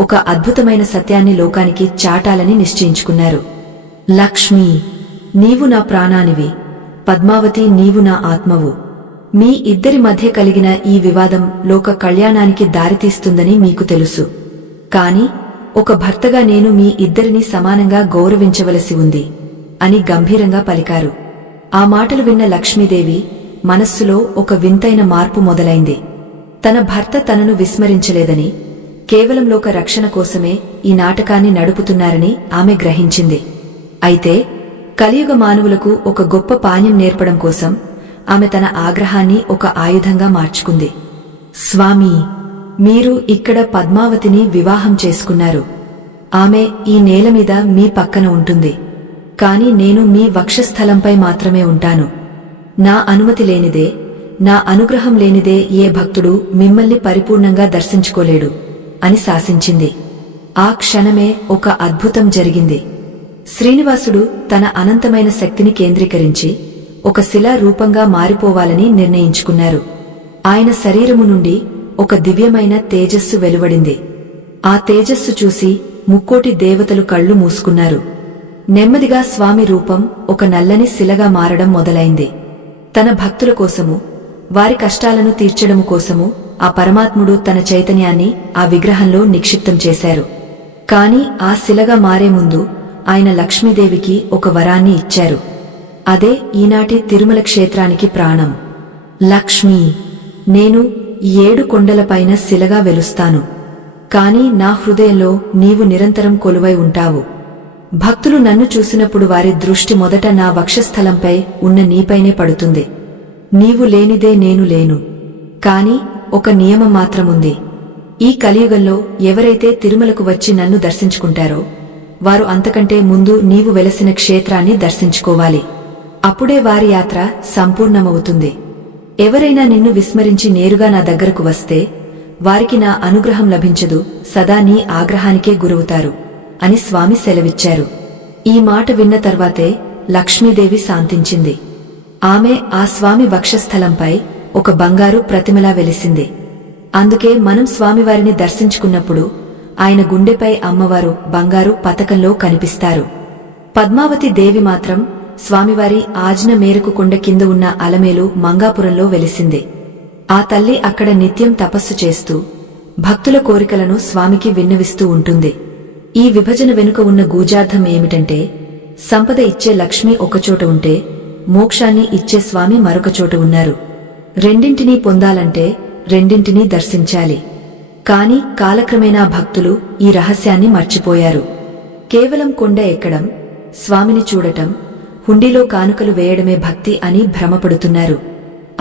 ఒక అద్భుతమైన సత్యాన్ని లోకానికి చాటాలని నిశ్చయించుకున్నారు. లక్ష్మీ, నీవు నా ప్రాణానివి, పద్మావతి నీవు నా ఆత్మవు. మీ ఇద్దరి మధ్య కలిగిన ఈ వివాదం లోక కళ్యాణానికి దారితీస్తుందని మీకు తెలుసు. కాని ఒక భర్తగా నేను మీ ఇద్దరినీ సమానంగా గౌరవించవలసి ఉంది అని గంభీరంగా పలికారు. ఆ మాటలు విన్న లక్ష్మీదేవి మనస్సులో ఒక వింతైన మార్పు మొదలైంది. తన భర్త తనను విస్మరించలేదని, కేవలం లోక రక్షణ కోసమే ఈ నాటకాన్ని నడుపుతున్నారని ఆమె గ్రహించింది. అయితే కలియుగ మానవులకు ఒక గొప్ప పాణ్యం నేర్పడం కోసం ఆమె తన ఆగ్రహాన్ని ఒక ఆయుధంగా మార్చుకుంది. స్వామీ, మీరు ఇక్కడ పద్మావతిని వివాహం చేసుకున్నారు. ఆమె ఈ నేలమీద మీ పక్కన ఉంటుంది. కాని నేను మీ వక్షస్థలంపై మాత్రమే ఉంటాను. నా అనుమతి లేనిదే, నా అనుగ్రహం లేనిదే ఏ భక్తుడు మిమ్మల్ని పరిపూర్ణంగా దర్శించుకోలేడు అని శాసించింది. ఆ క్షణమే ఒక అద్భుతం జరిగింది. శ్రీనివాసుడు తన అనంతమైన శక్తిని కేంద్రీకరించి ఒక శిలా రూపంగా మారిపోవాలని నిర్ణయించుకున్నారు. ఆయన శరీరము నుండి ఒక దివ్యమైన తేజస్సు వెలువడింది. ఆ తేజస్సు చూసి ముక్కోటి దేవతలు కళ్లు మూసుకున్నారు. నెమ్మదిగా స్వామి రూపం ఒక నల్లని శిలగా మారడం మొదలైంది. తన భక్తుల కోసము, వారి కష్టాలను తీర్చడము కోసము ఆ పరమాత్ముడు తన చైతన్యాన్ని ఆ విగ్రహంలో నిక్షిప్తం చేశారు. కాని ఆ శిలగా మారే ముందు ఆయన లక్ష్మీదేవికి ఒక వరాన్ని ఇచ్చారు. అదే ఈనాటి తిరుమల క్షేత్రానికి ప్రాణం. లక్ష్మీ, నేను 7 కొండలపైన శిలగా వెలుస్తాను. కాని నా హృదయంలో నీవు నిరంతరం కొలువై ఉంటావు. భక్తులు నన్ను చూసినప్పుడు వారి దృష్టి మొదట నా వక్షస్థలంపై ఉన్న నీపైనే పడుతుంది. నీవు లేనిదే నేను లేను. కాని ఒక నియమం మాత్రముంది. ఈ కలియుగంలో ఎవరైతే తిరుమలకు వచ్చి నన్ను దర్శించుకుంటారో వారు అంతకంటే ముందు నీవు వెలసిన క్షేత్రాన్ని దర్శించుకోవాలి. అప్పుడే వారి యాత్ర సంపూర్ణమవుతుంది. ఎవరైనా నిన్ను విస్మరించి నేరుగా నా దగ్గరకు వస్తే వారికి నా అనుగ్రహం లభించదు, సదా నీ ఆగ్రహానికే గురవుతారు అని స్వామి సెలవిచ్చారు. ఈ మాట విన్న తర్వాతే లక్ష్మీదేవి శాంతించింది. ఆమె ఆ స్వామి వక్షస్థలంపై ఒక బంగారు ప్రతిమలా వెలిసింది. అందుకే మనం స్వామివారిని దర్శించుకున్నప్పుడు ఆయన గుండెపై అమ్మవారు బంగారు పతకంలో కనిపిస్తారు. పద్మావతి దేవి మాత్రం స్వామివారి ఆజ్ఞ మేరకు కొండ కింద ఉన్న అలమేలు మంగాపురంలో వెలిసింది. ఆ తల్లి అక్కడ నిత్యం తపస్సు చేస్తూ భక్తుల కోరికలను స్వామికి విన్నవిస్తూ ఉంటుంది. ఈ విభజన వెనుక ఉన్న గూజార్థం ఏమిటంటే, సంపద ఇచ్చే లక్ష్మి ఒకచోట ఉంటే మోక్షాన్ని ఇచ్చే స్వామి మరొక చోట ఉన్నారు. రెండింటినీ పొందాలంటే రెండింటినీ దర్శించాలి. కాని కాలక్రమేణా భక్తులు ఈ రహస్యాన్ని మర్చిపోయారు. కేవలం కొండ ఎక్కడం, స్వామిని చూడటం, హుండీలో కానుకలు వేయడమే భక్తి అని భ్రమపడుతున్నారు.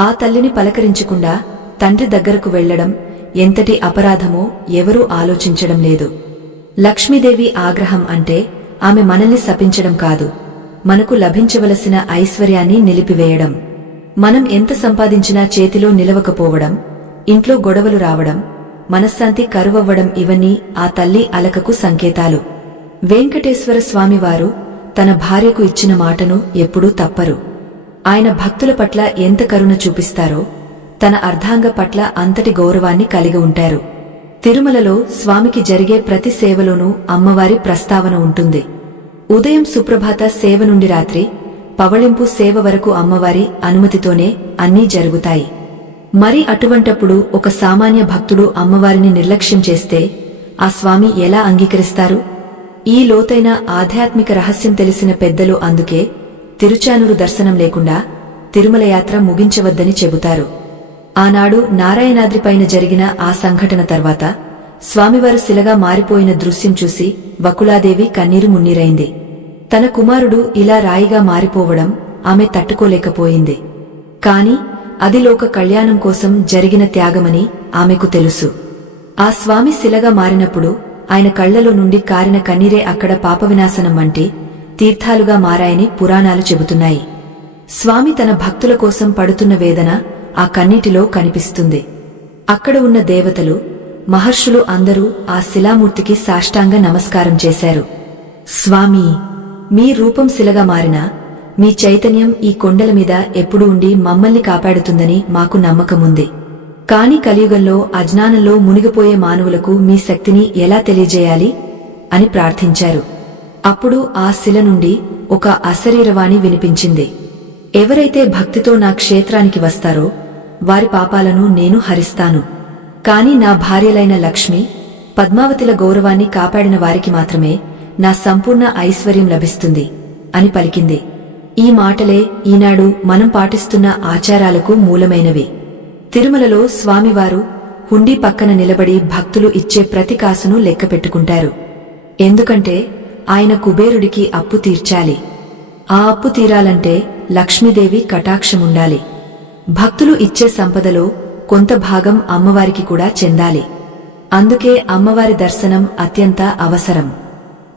ఆ తల్లిని పలకరించకుండా తండ్రి దగ్గరకు వెళ్లడం ఎంతటి అపరాధమో ఎవరూ ఆలోచించడం లేదు. లక్ష్మీదేవి ఆగ్రహం అంటే ఆమె మనల్ని శపించడం కాదు, మనకు లభించవలసిన ఐశ్వర్యాన్ని నిలిపివేయడం. మనం ఎంత సంపాదించినా చేతిలో నిలవకపోవడం, ఇంట్లో గొడవలు రావడం, మనశ్శాంతి కరువవ్వడం ఇవన్నీ ఆ తల్లి అలకకు సంకేతాలు. వెంకటేశ్వర స్వామివారు తన భార్యకు ఇచ్చిన మాటను ఎప్పుడూ తప్పరు. ఆయన భక్తుల పట్ల ఎంత కరుణ చూపిస్తారో తన అర్ధాంగ పట్ల అంతటి గౌరవాన్ని కలిగి ఉంటారు. తిరుమలలో స్వామికి జరిగే ప్రతి సేవలోనూ అమ్మవారి ప్రస్తావన ఉంటుంది. ఉదయం సుప్రభాత సేవ నుండి రాత్రి పవళింపు సేవ వరకు అమ్మవారి అనుమతితోనే అన్నీ జరుగుతాయి. మరి అటువంటప్పుడు ఒక సామాన్య భక్తుడు అమ్మవారిని నిర్లక్ష్యం చేస్తే ఆ స్వామి ఎలా అంగీకరిస్తారు? ఈ లోతైన ఆధ్యాత్మిక రహస్యం తెలిసిన పెద్దలు అందుకే తిరుచానూరు దర్శనం లేకుండా తిరుమల యాత్ర ముగించవద్దని చెబుతారు. ఆనాడు నారాయణాద్రిపైన జరిగిన ఆ సంఘటన తర్వాత స్వామివారు శిలగా మారిపోయిన దృశ్యం చూసి వకులాదేవి కన్నీరు మున్నీరైంది. తన కుమారుడు ఇలా రాయిగా మారిపోవడం ఆమె తట్టుకోలేకపోయింది. కాని అది లోక కళ్యాణం కోసం జరిగిన త్యాగమని ఆమెకు తెలుసు. ఆ స్వామి శిలగా మారినప్పుడు ఆయన కళ్లలో నుండి కారిన కన్నీరే అక్కడ పాపవినాశనం వంటి తీర్థాలుగా మారాయని పురాణాలు చెబుతున్నాయి. స్వామి తన భక్తుల కోసం పడుతున్న వేదన ఆ కన్నీటిలో కనిపిస్తుంది. అక్కడ ఉన్న దేవతలు, మహర్షులు అందరూ ఆ శిలామూర్తికి సాష్టాంగ నమస్కారం చేశారు. స్వామీ, మీ రూపం శిలగా మారినా మీ చైతన్యం ఈ కొండల మీద ఎప్పుడూ ఉండి మమ్మల్ని కాపాడుతుందని మాకు నమ్మకముంది. కాని కలియుగంలో అజ్ఞానంలో మునిగిపోయే మానవులకు మీ శక్తిని ఎలా తెలియజేయాలి అని ప్రార్థించారు. అప్పుడు ఆ శిల నుండి ఒక అశరీరవాణి వినిపించింది. ఎవరైతే భక్తితో నా క్షేత్రానికి వస్తారో వారి పాపాలను నేను హరిస్తాను. కాని నా భార్యలైన లక్ష్మి, పద్మావతిల గౌరవాన్ని కాపాడిన వారికి మాత్రమే నా సంపూర్ణ ఐశ్వర్యం లభిస్తుంది అని పలికింది. ఈ మాటలే ఈనాడు మనం పాటిస్తున్న ఆచారాలకు మూలమైనవి. తిరుమలలో స్వామివారు హుండీ పక్కన నిలబడి భక్తులు ఇచ్చే ప్రతి కాసును లెక్కపెట్టుకుంటారు. ఎందుకంటే ఆయన కుబేరుడికి అప్పు తీర్చాలి. ఆ అప్పు తీరాలంటే లక్ష్మీదేవి కటాక్షముండాలి. భక్తులు ఇచ్చే సంపదలో కొంత భాగం అమ్మవారికి కూడా చెందాలి. అందుకే అమ్మవారి దర్శనం అత్యంత అవసరం.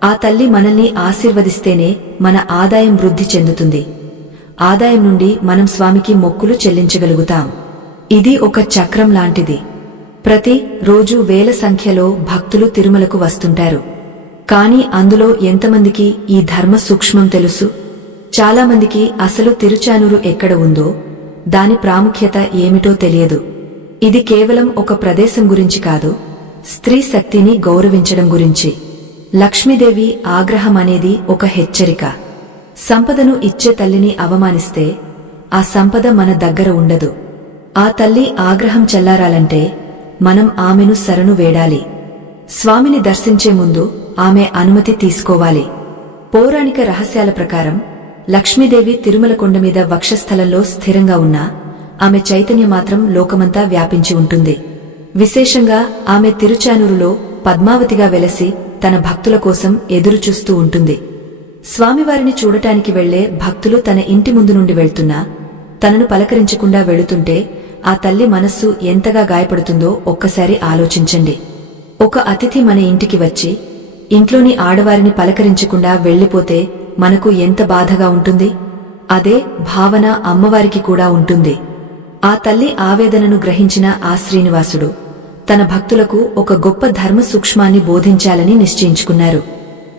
ఆ తల్లి మనల్ని ఆశీర్వదిస్తేనే మన ఆదాయం వృద్ధి చెందుతుంది. ఆదాయం నుండి మనం స్వామికి మొక్కులు చెల్లించగలుగుతాం. ఇది ఒక చక్రం లాంటిది. ప్రతి రోజు వేల సంఖ్యలో భక్తులు తిరుమలకు వస్తుంటారు. కాని అందులో ఎంతమందికి ఈ ధర్మ సూక్ష్మం తెలుసు? చాలామందికి అసలు తిరుచానూరు ఎక్కడ ఉందో, దాని ప్రాముఖ్యత ఏమిటో తెలియదు. ఇది కేవలం ఒక ప్రదేశం గురించి కాదు, స్త్రీ శక్తిని గౌరవించడం గురించి. లక్ష్మీదేవి ఆగ్రహం అనేది ఒక హెచ్చరిక. సంపదను ఇచ్చే తల్లిని అవమానిస్తే ఆ సంపద మన దగ్గర ఉండదు. ఆ తల్లి ఆగ్రహం చల్లారాలంటే మనం ఆమెను శరణు వేడాలి. స్వామిని దర్శించే ముందు ఆమె అనుమతి తీసుకోవాలి. పౌరాణిక రహస్యాల ప్రకారం లక్ష్మీదేవి తిరుమల కొండ మీద వక్షస్థలంలో స్థిరంగా ఉన్నా ఆమె చైతన్యం మాత్రం లోకమంతా వ్యాపించి ఉంటుంది. విశేషంగా ఆమె తిరుచానూరులో పద్మావతిగా వెలసి తన భక్తుల కోసం ఎదురుచూస్తూ ఉంటుంది. స్వామివారిని చూడటానికి వెళ్లే భక్తులు తన ఇంటి ముందు నుండి వెళ్తున్నా తనను పలకరించకుండా వెళుతుంటే ఆ తల్లి మనస్సు ఎంతగా గాయపడుతుందో ఒక్కసారి ఆలోచించండి. ఒక అతిథి మన ఇంటికి వచ్చి ఇంట్లోని ఆడవారిని పలకరించకుండా వెళ్లిపోతే మనకు ఎంత బాధగా ఉంటుంది? అదే భావన అమ్మవారికి కూడా ఉంటుంది. ఆ తల్లి ఆవేదనను గ్రహించిన ఆ శ్రీనివాసుడు తన భక్తులకు ఒక గొప్ప ధర్మ సూక్ష్మాన్ని బోధించాలని నిశ్చయించుకున్నారు.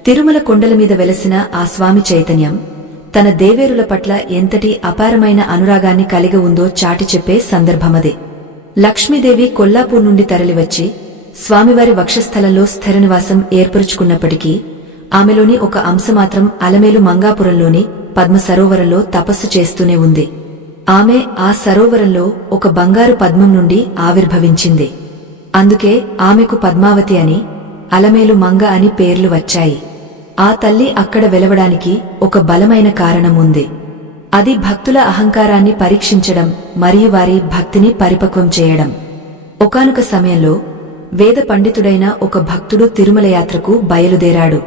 తిరుమల కొండల మీద వెలసిన ఆ స్వామి చైతన్యం తన దేవేరుల పట్ల ఎంతటి అపారమైన అనురాగాన్ని కలిగి ఉందో చాటి చెప్పే సందర్భమది. లక్ష్మీదేవి కొల్లాపూర్ నుండి తరలివచ్చి స్వామివారి వక్షస్థలంలో స్థిరనివాసం ఏర్పరుచుకున్నప్పటికీ ఆమెలోని ఒక అంశమాత్రం అలమేలు మంగాపురంలోని పద్మ సరోవరంలో తపస్సు చేస్తూనే ఉంది. ఆమె ఆ సరోవరంలో ఒక బంగారు పద్మం నుండి ఆవిర్భవించింది. అందుకే ఆమెకు పద్మావతి అని, అలమేలు మంగ అని పేర్లు వచ్చాయి. ఆ తల్లి అక్కడ వెలవడానికి ఒక బలమైన కారణం ఉంది. అది భక్తుల అహంకారాన్ని పరీక్షించడం మరియు వారి భక్తిని పరిపక్వం చేయడం. ఒకానొక సమయంలో వేద పండితుడైన ఒక భక్తుడు తిరుమల యాత్రకు బయలుదేరాడు.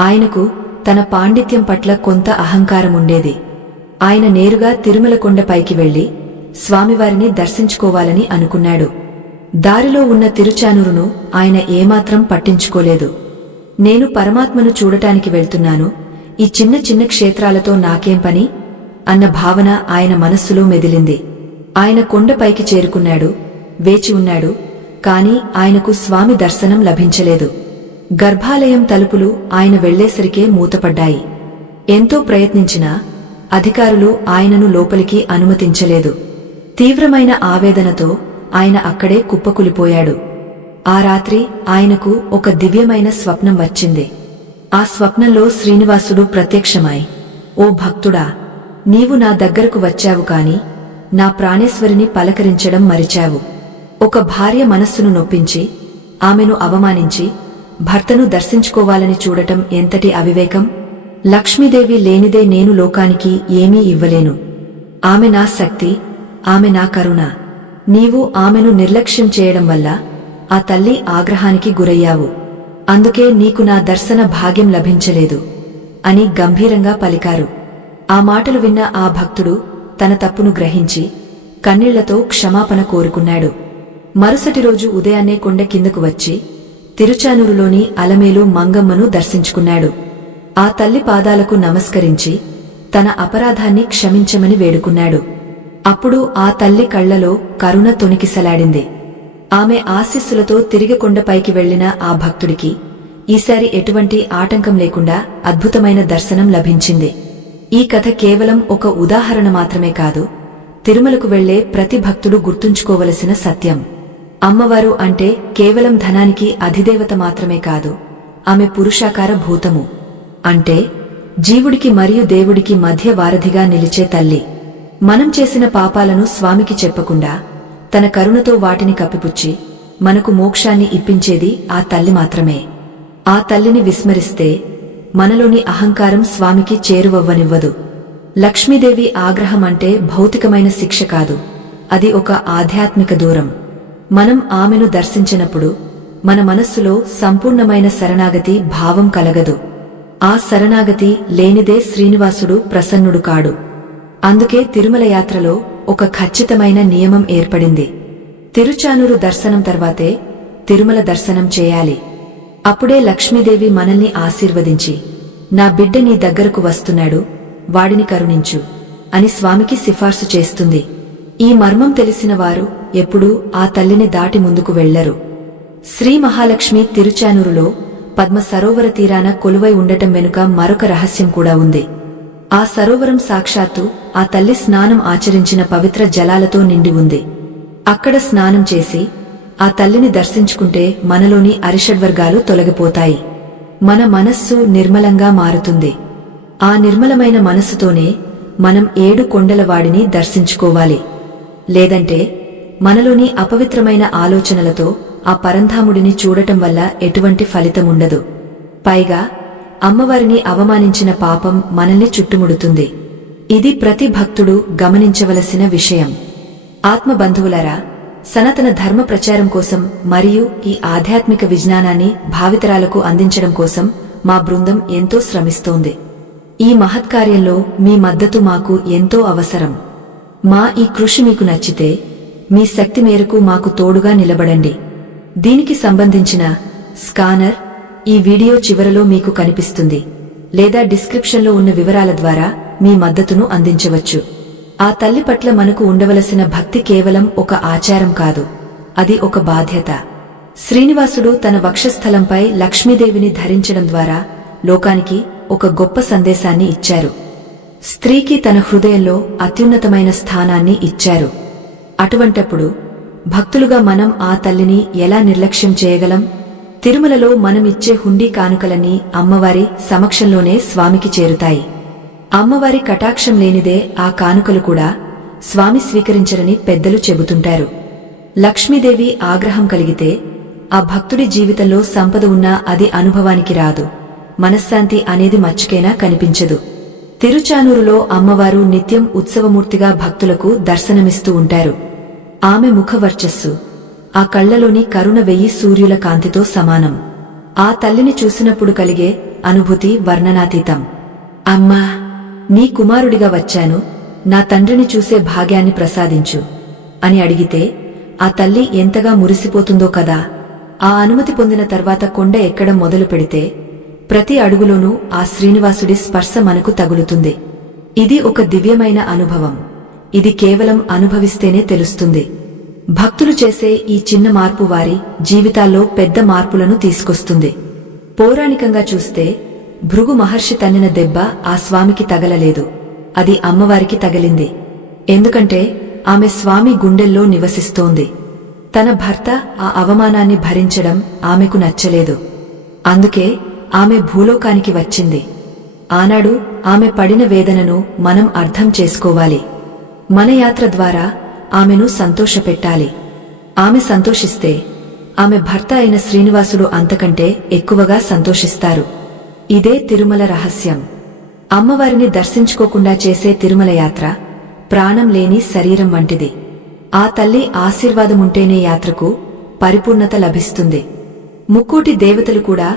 ఆయనకు తన పాండిత్యం పట్ల కొంత అహంకారముండేది. ఆయన నేరుగా తిరుమల కొండపైకి వెళ్లి స్వామివారిని దర్శించుకోవాలని అనుకున్నాడు. దారిలో ఉన్న తిరుచానూరును ఆయన ఏమాత్రం పట్టించుకోలేదు. నేను పరమాత్మను చూడటానికి వెళ్తున్నాను, ఈ చిన్న చిన్న క్షేత్రాలతో నాకేం పని అన్న భావన ఆయన మనస్సులో మెదిలింది. ఆయన కొండపైకి చేరుకున్నాడు, వేచి ఉన్నాడు. కాని ఆయనకు స్వామి దర్శనం లభించలేదు. గర్భాలయం తలుపులు ఆయన వెళ్లేసరికే మూతపడ్డాయి. ఎంతో ప్రయత్నించినా అధికారులు ఆయనను లోపలికి అనుమతించలేదు. తీవ్రమైన ఆవేదనతో ఆయన అక్కడే కుప్పకులిపోయాడు. ఆ రాత్రి ఆయనకు ఒక దివ్యమైన స్వప్నం వచ్చింది. ఆ స్వప్నంలో శ్రీనివాసుడు ప్రత్యక్షమై, ఓ భక్తుడా, నీవు నా దగ్గరకు వచ్చావు కాని నా ప్రాణేశ్వరిని పలకరించడం మరిచావు. ఒక భార్య మనస్సును నొప్పించి ఆమెను అవమానించి భర్తను దర్శించుకోవాలని చూడటం ఎంతటి అవివేకం! లక్ష్మీదేవి లేనిదే నేను లోకానికి ఏమీ ఇవ్వలేను. ఆమె నా శక్తి, ఆమె నా కరుణ. నీవు ఆమెను నిర్లక్ష్యం చేయడం వల్ల ఆ తల్లి ఆగ్రహానికి గురయ్యావు. అందుకే నీకు నా దర్శన భాగ్యం లభించలేదు అని గంభీరంగా పలికారు. ఆ మాటలు విన్న ఆ భక్తుడు తన తప్పును గ్రహించి కన్నీళ్లతో క్షమాపణ కోరుకున్నాడు. మరుసటి రోజు ఉదయాన్నే కొండ కిందకు వచ్చి తిరుచానూరులోని అలమేలు మంగమ్మను దర్శించుకున్నాడు. ఆ తల్లి పాదాలకు నమస్కరించి తన అపరాధాన్ని క్షమించమని వేడుకున్నాడు. అప్పుడు ఆ తల్లి కళ్లలో కరుణ తొణికిసలాడింది. ఆమె ఆశీస్సులతో తిరిగి కొండపైకి వెళ్లిన ఆ భక్తుడికి ఈసారి ఎటువంటి ఆటంకం లేకుండా అద్భుతమైన దర్శనం లభించింది. ఈ కథ కేవలం ఒక ఉదాహరణ మాత్రమే కాదు, తిరుమలకు వెళ్లే ప్రతి భక్తుడు గుర్తుంచుకోవలసిన సత్యం. అమ్మవారు అంటే కేవలం ధనానికి అధిదేవత మాత్రమే కాదు, ఆమె పురుషాకార భూతము. అంటే జీవుడికి మరియు దేవుడికి మధ్య వారధిగా నిలిచే తల్లి. మనం చేసిన పాపాలను స్వామికి చెప్పకుండా తన కరుణతో వాటిని కప్పిపుచ్చి మనకు మోక్షాన్ని ఇప్పించేది ఆ తల్లి మాత్రమే. ఆ తల్లిని విస్మరిస్తే మనలోని అహంకారం స్వామికి చేరువవ్వనివ్వదు. లక్ష్మీదేవి ఆగ్రహం అంటే భౌతికమైన శిక్ష కాదు, అది ఒక ఆధ్యాత్మిక దూరం. మనం ఆమెను దర్శించినప్పుడు మన మనస్సులో సంపూర్ణమైన శరణాగతి భావం కలగదు. ఆ శరణాగతి లేనిదే శ్రీనివాసుడు ప్రసన్నుడు కాడు. అందుకే తిరుమల యాత్రలో ఒక ఖచ్చితమైన నియమం ఏర్పడింది. తిరుచానూరు దర్శనం తర్వాతే తిరుమల దర్శనం చేయాలి. అప్పుడే లక్ష్మీదేవి మనల్ని ఆశీర్వదించి, నా బిడ్డ నీ దగ్గరకు వస్తున్నాడు, వాడిని కరుణించు అని స్వామికి సిఫార్సు చేస్తుంది. ఈ మర్మం తెలిసిన వారు ఎప్పుడూ ఆ తల్లిని దాటి ముందుకు వెళ్లరు. శ్రీ మహాలక్ష్మి తిరుచానూరులో పద్మ సరోవర తీరాన కొలువై ఉండటం వెనుక మరొక రహస్యం కూడా ఉంది. ఆ సరోవరం సాక్షాత్తు ఆ తల్లి స్నానం ఆచరించిన పవిత్ర జలాలతో నిండి ఉంది. అక్కడ స్నానం చేసి ఆ తల్లిని దర్శించుకుంటే మనలోని అరిషడ్వర్గాలు తొలగిపోతాయి. మన మనస్సు నిర్మలంగా మారుతుంది. ఆ నిర్మలమైన మనస్సుతోనే మనం 7 కొండల వాడిని దర్శించుకోవాలి. లేదంటే మనలోని అపవిత్రమైన ఆలోచనలతో ఆ పరంధాముడిని చూడటం వల్ల ఎటువంటి ఫలితముండదు. పైగా అమ్మవారిని అవమానించిన పాపం మనల్ని చుట్టుముడుతుంది. ఇది ప్రతి భక్తుడు గమనించవలసిన విషయం. ఆత్మబంధువులారా, సనాతన ధర్మ ప్రచారం కోసం మరియు ఈ ఆధ్యాత్మిక విజ్ఞానాన్ని భావితరాలకు అందించడం కోసం మా బృందం ఎంతో శ్రమిస్తోంది. ఈ మహత్కార్యంలో మీ మద్దతు మాకు ఎంతో అవసరం. మా ఈ కృషి మీకు నచ్చితే మీ శక్తి మేరకు మాకు తోడుగా నిలబడండి. దీనికి సంబంధించిన స్కానర్ ఈ వీడియో చివరలో మీకు కనిపిస్తుంది, లేదా డిస్క్రిప్షన్లో ఉన్న వివరాల ద్వారా మీ మద్దతును అందించవచ్చు. ఆ తల్లి పట్ల మనకు ఉండవలసిన భక్తి కేవలం ఒక ఆచారం కాదు, అది ఒక బాధ్యత. శ్రీనివాసుడు తన వక్షస్థలంపై లక్ష్మీదేవిని ధరించడం ద్వారా లోకానికి ఒక గొప్ప సందేశాన్ని ఇచ్చారు. స్త్రీకి తన హృదయంలో అత్యున్నతమైన స్థానాన్ని ఇచ్చారు. అటువంటప్పుడు భక్తులుగా మనం ఆ తల్లిని ఎలా నిర్లక్ష్యం చేయగలం? తిరుమలలో మనమిచ్చే హుండీ కానుకలన్నీ అమ్మవారి సమక్షంలోనే స్వామికి చేరుతాయి. అమ్మవారి కటాక్షం లేనిదే ఆ కానుకలు కూడా స్వామి స్వీకరించరని పెద్దలు చెబుతుంటారు. లక్ష్మీదేవి ఆగ్రహం కలిగితే ఆ భక్తుడి జీవితంలో సంపద ఉన్నా అది అనుభవానికి రాదు, మనశ్శాంతి అనేది మచ్చుకైనా కనిపించదు. తిరుచానూరులో అమ్మవారు నిత్యం ఉత్సవమూర్తిగా భక్తులకు దర్శనమిస్తూ ఉంటారు. ఆమె ముఖవర్చస్సు, ఆ కళ్లలోని కరుణ 1000 సూర్యుల కాంతితో సమానం. ఆ తల్లిని చూసినప్పుడు కలిగే అనుభూతి వర్ణనాతీతం. అమ్మా, నీ కుమారుడిగా వచ్చాను, నా తండ్రిని చూసే భాగ్యాన్ని ప్రసాదించు అని అడిగితే ఆ తల్లి ఎంతగా మురిసిపోతుందో కదా. ఆ అనుమతి పొందిన తర్వాత కొండ ఎక్కడం మొదలు పెడితే ప్రతి అడుగులోనూ ఆ శ్రీనివాసుడి స్పర్శ మనకు తగులుతుంది. ఇది ఒక దివ్యమైన అనుభవం. ఇది కేవలం అనుభవిస్తేనే తెలుస్తుంది. భక్తులు చేసే ఈ చిన్న మార్పు వారి జీవితాల్లో పెద్ద మార్పులను తీసుకొస్తుంది. పౌరాణికంగా చూస్తే భృగు మహర్షి తన్నిన దెబ్బ ఆ స్వామికి తగలలేదు, అది అమ్మవారికి తగిలింది. ఎందుకంటే ఆమె స్వామి గుండెల్లో నివసిస్తోంది. తన భర్త ఆ అవమానాన్ని భరించడం ఆమెకు నచ్చలేదు. అందుకే ఆమె భూలోకానికి వచ్చింది. ఆనాడు ఆమె పడిన వేదనను మనం అర్థం చేసుకోవాలి. మన యాత్ర ద్వారా ఆమెను సంతోషపెట్టాలి. ఆమె సంతోషిస్తే ఆమె భర్త అయిన శ్రీనివాసుడు అంతకంటే ఎక్కువగా సంతోషిస్తారు. ఇదే తిరుమల రహస్యం. అమ్మవారిని దర్శించుకోకుండా చేసే తిరుమల యాత్ర ప్రాణం లేని శరీరం వంటిది. ఆ తల్లి ఆశీర్వాదముంటేనే యాత్రకు పరిపూర్ణత లభిస్తుంది. ముక్కోటి దేవతలు కూడా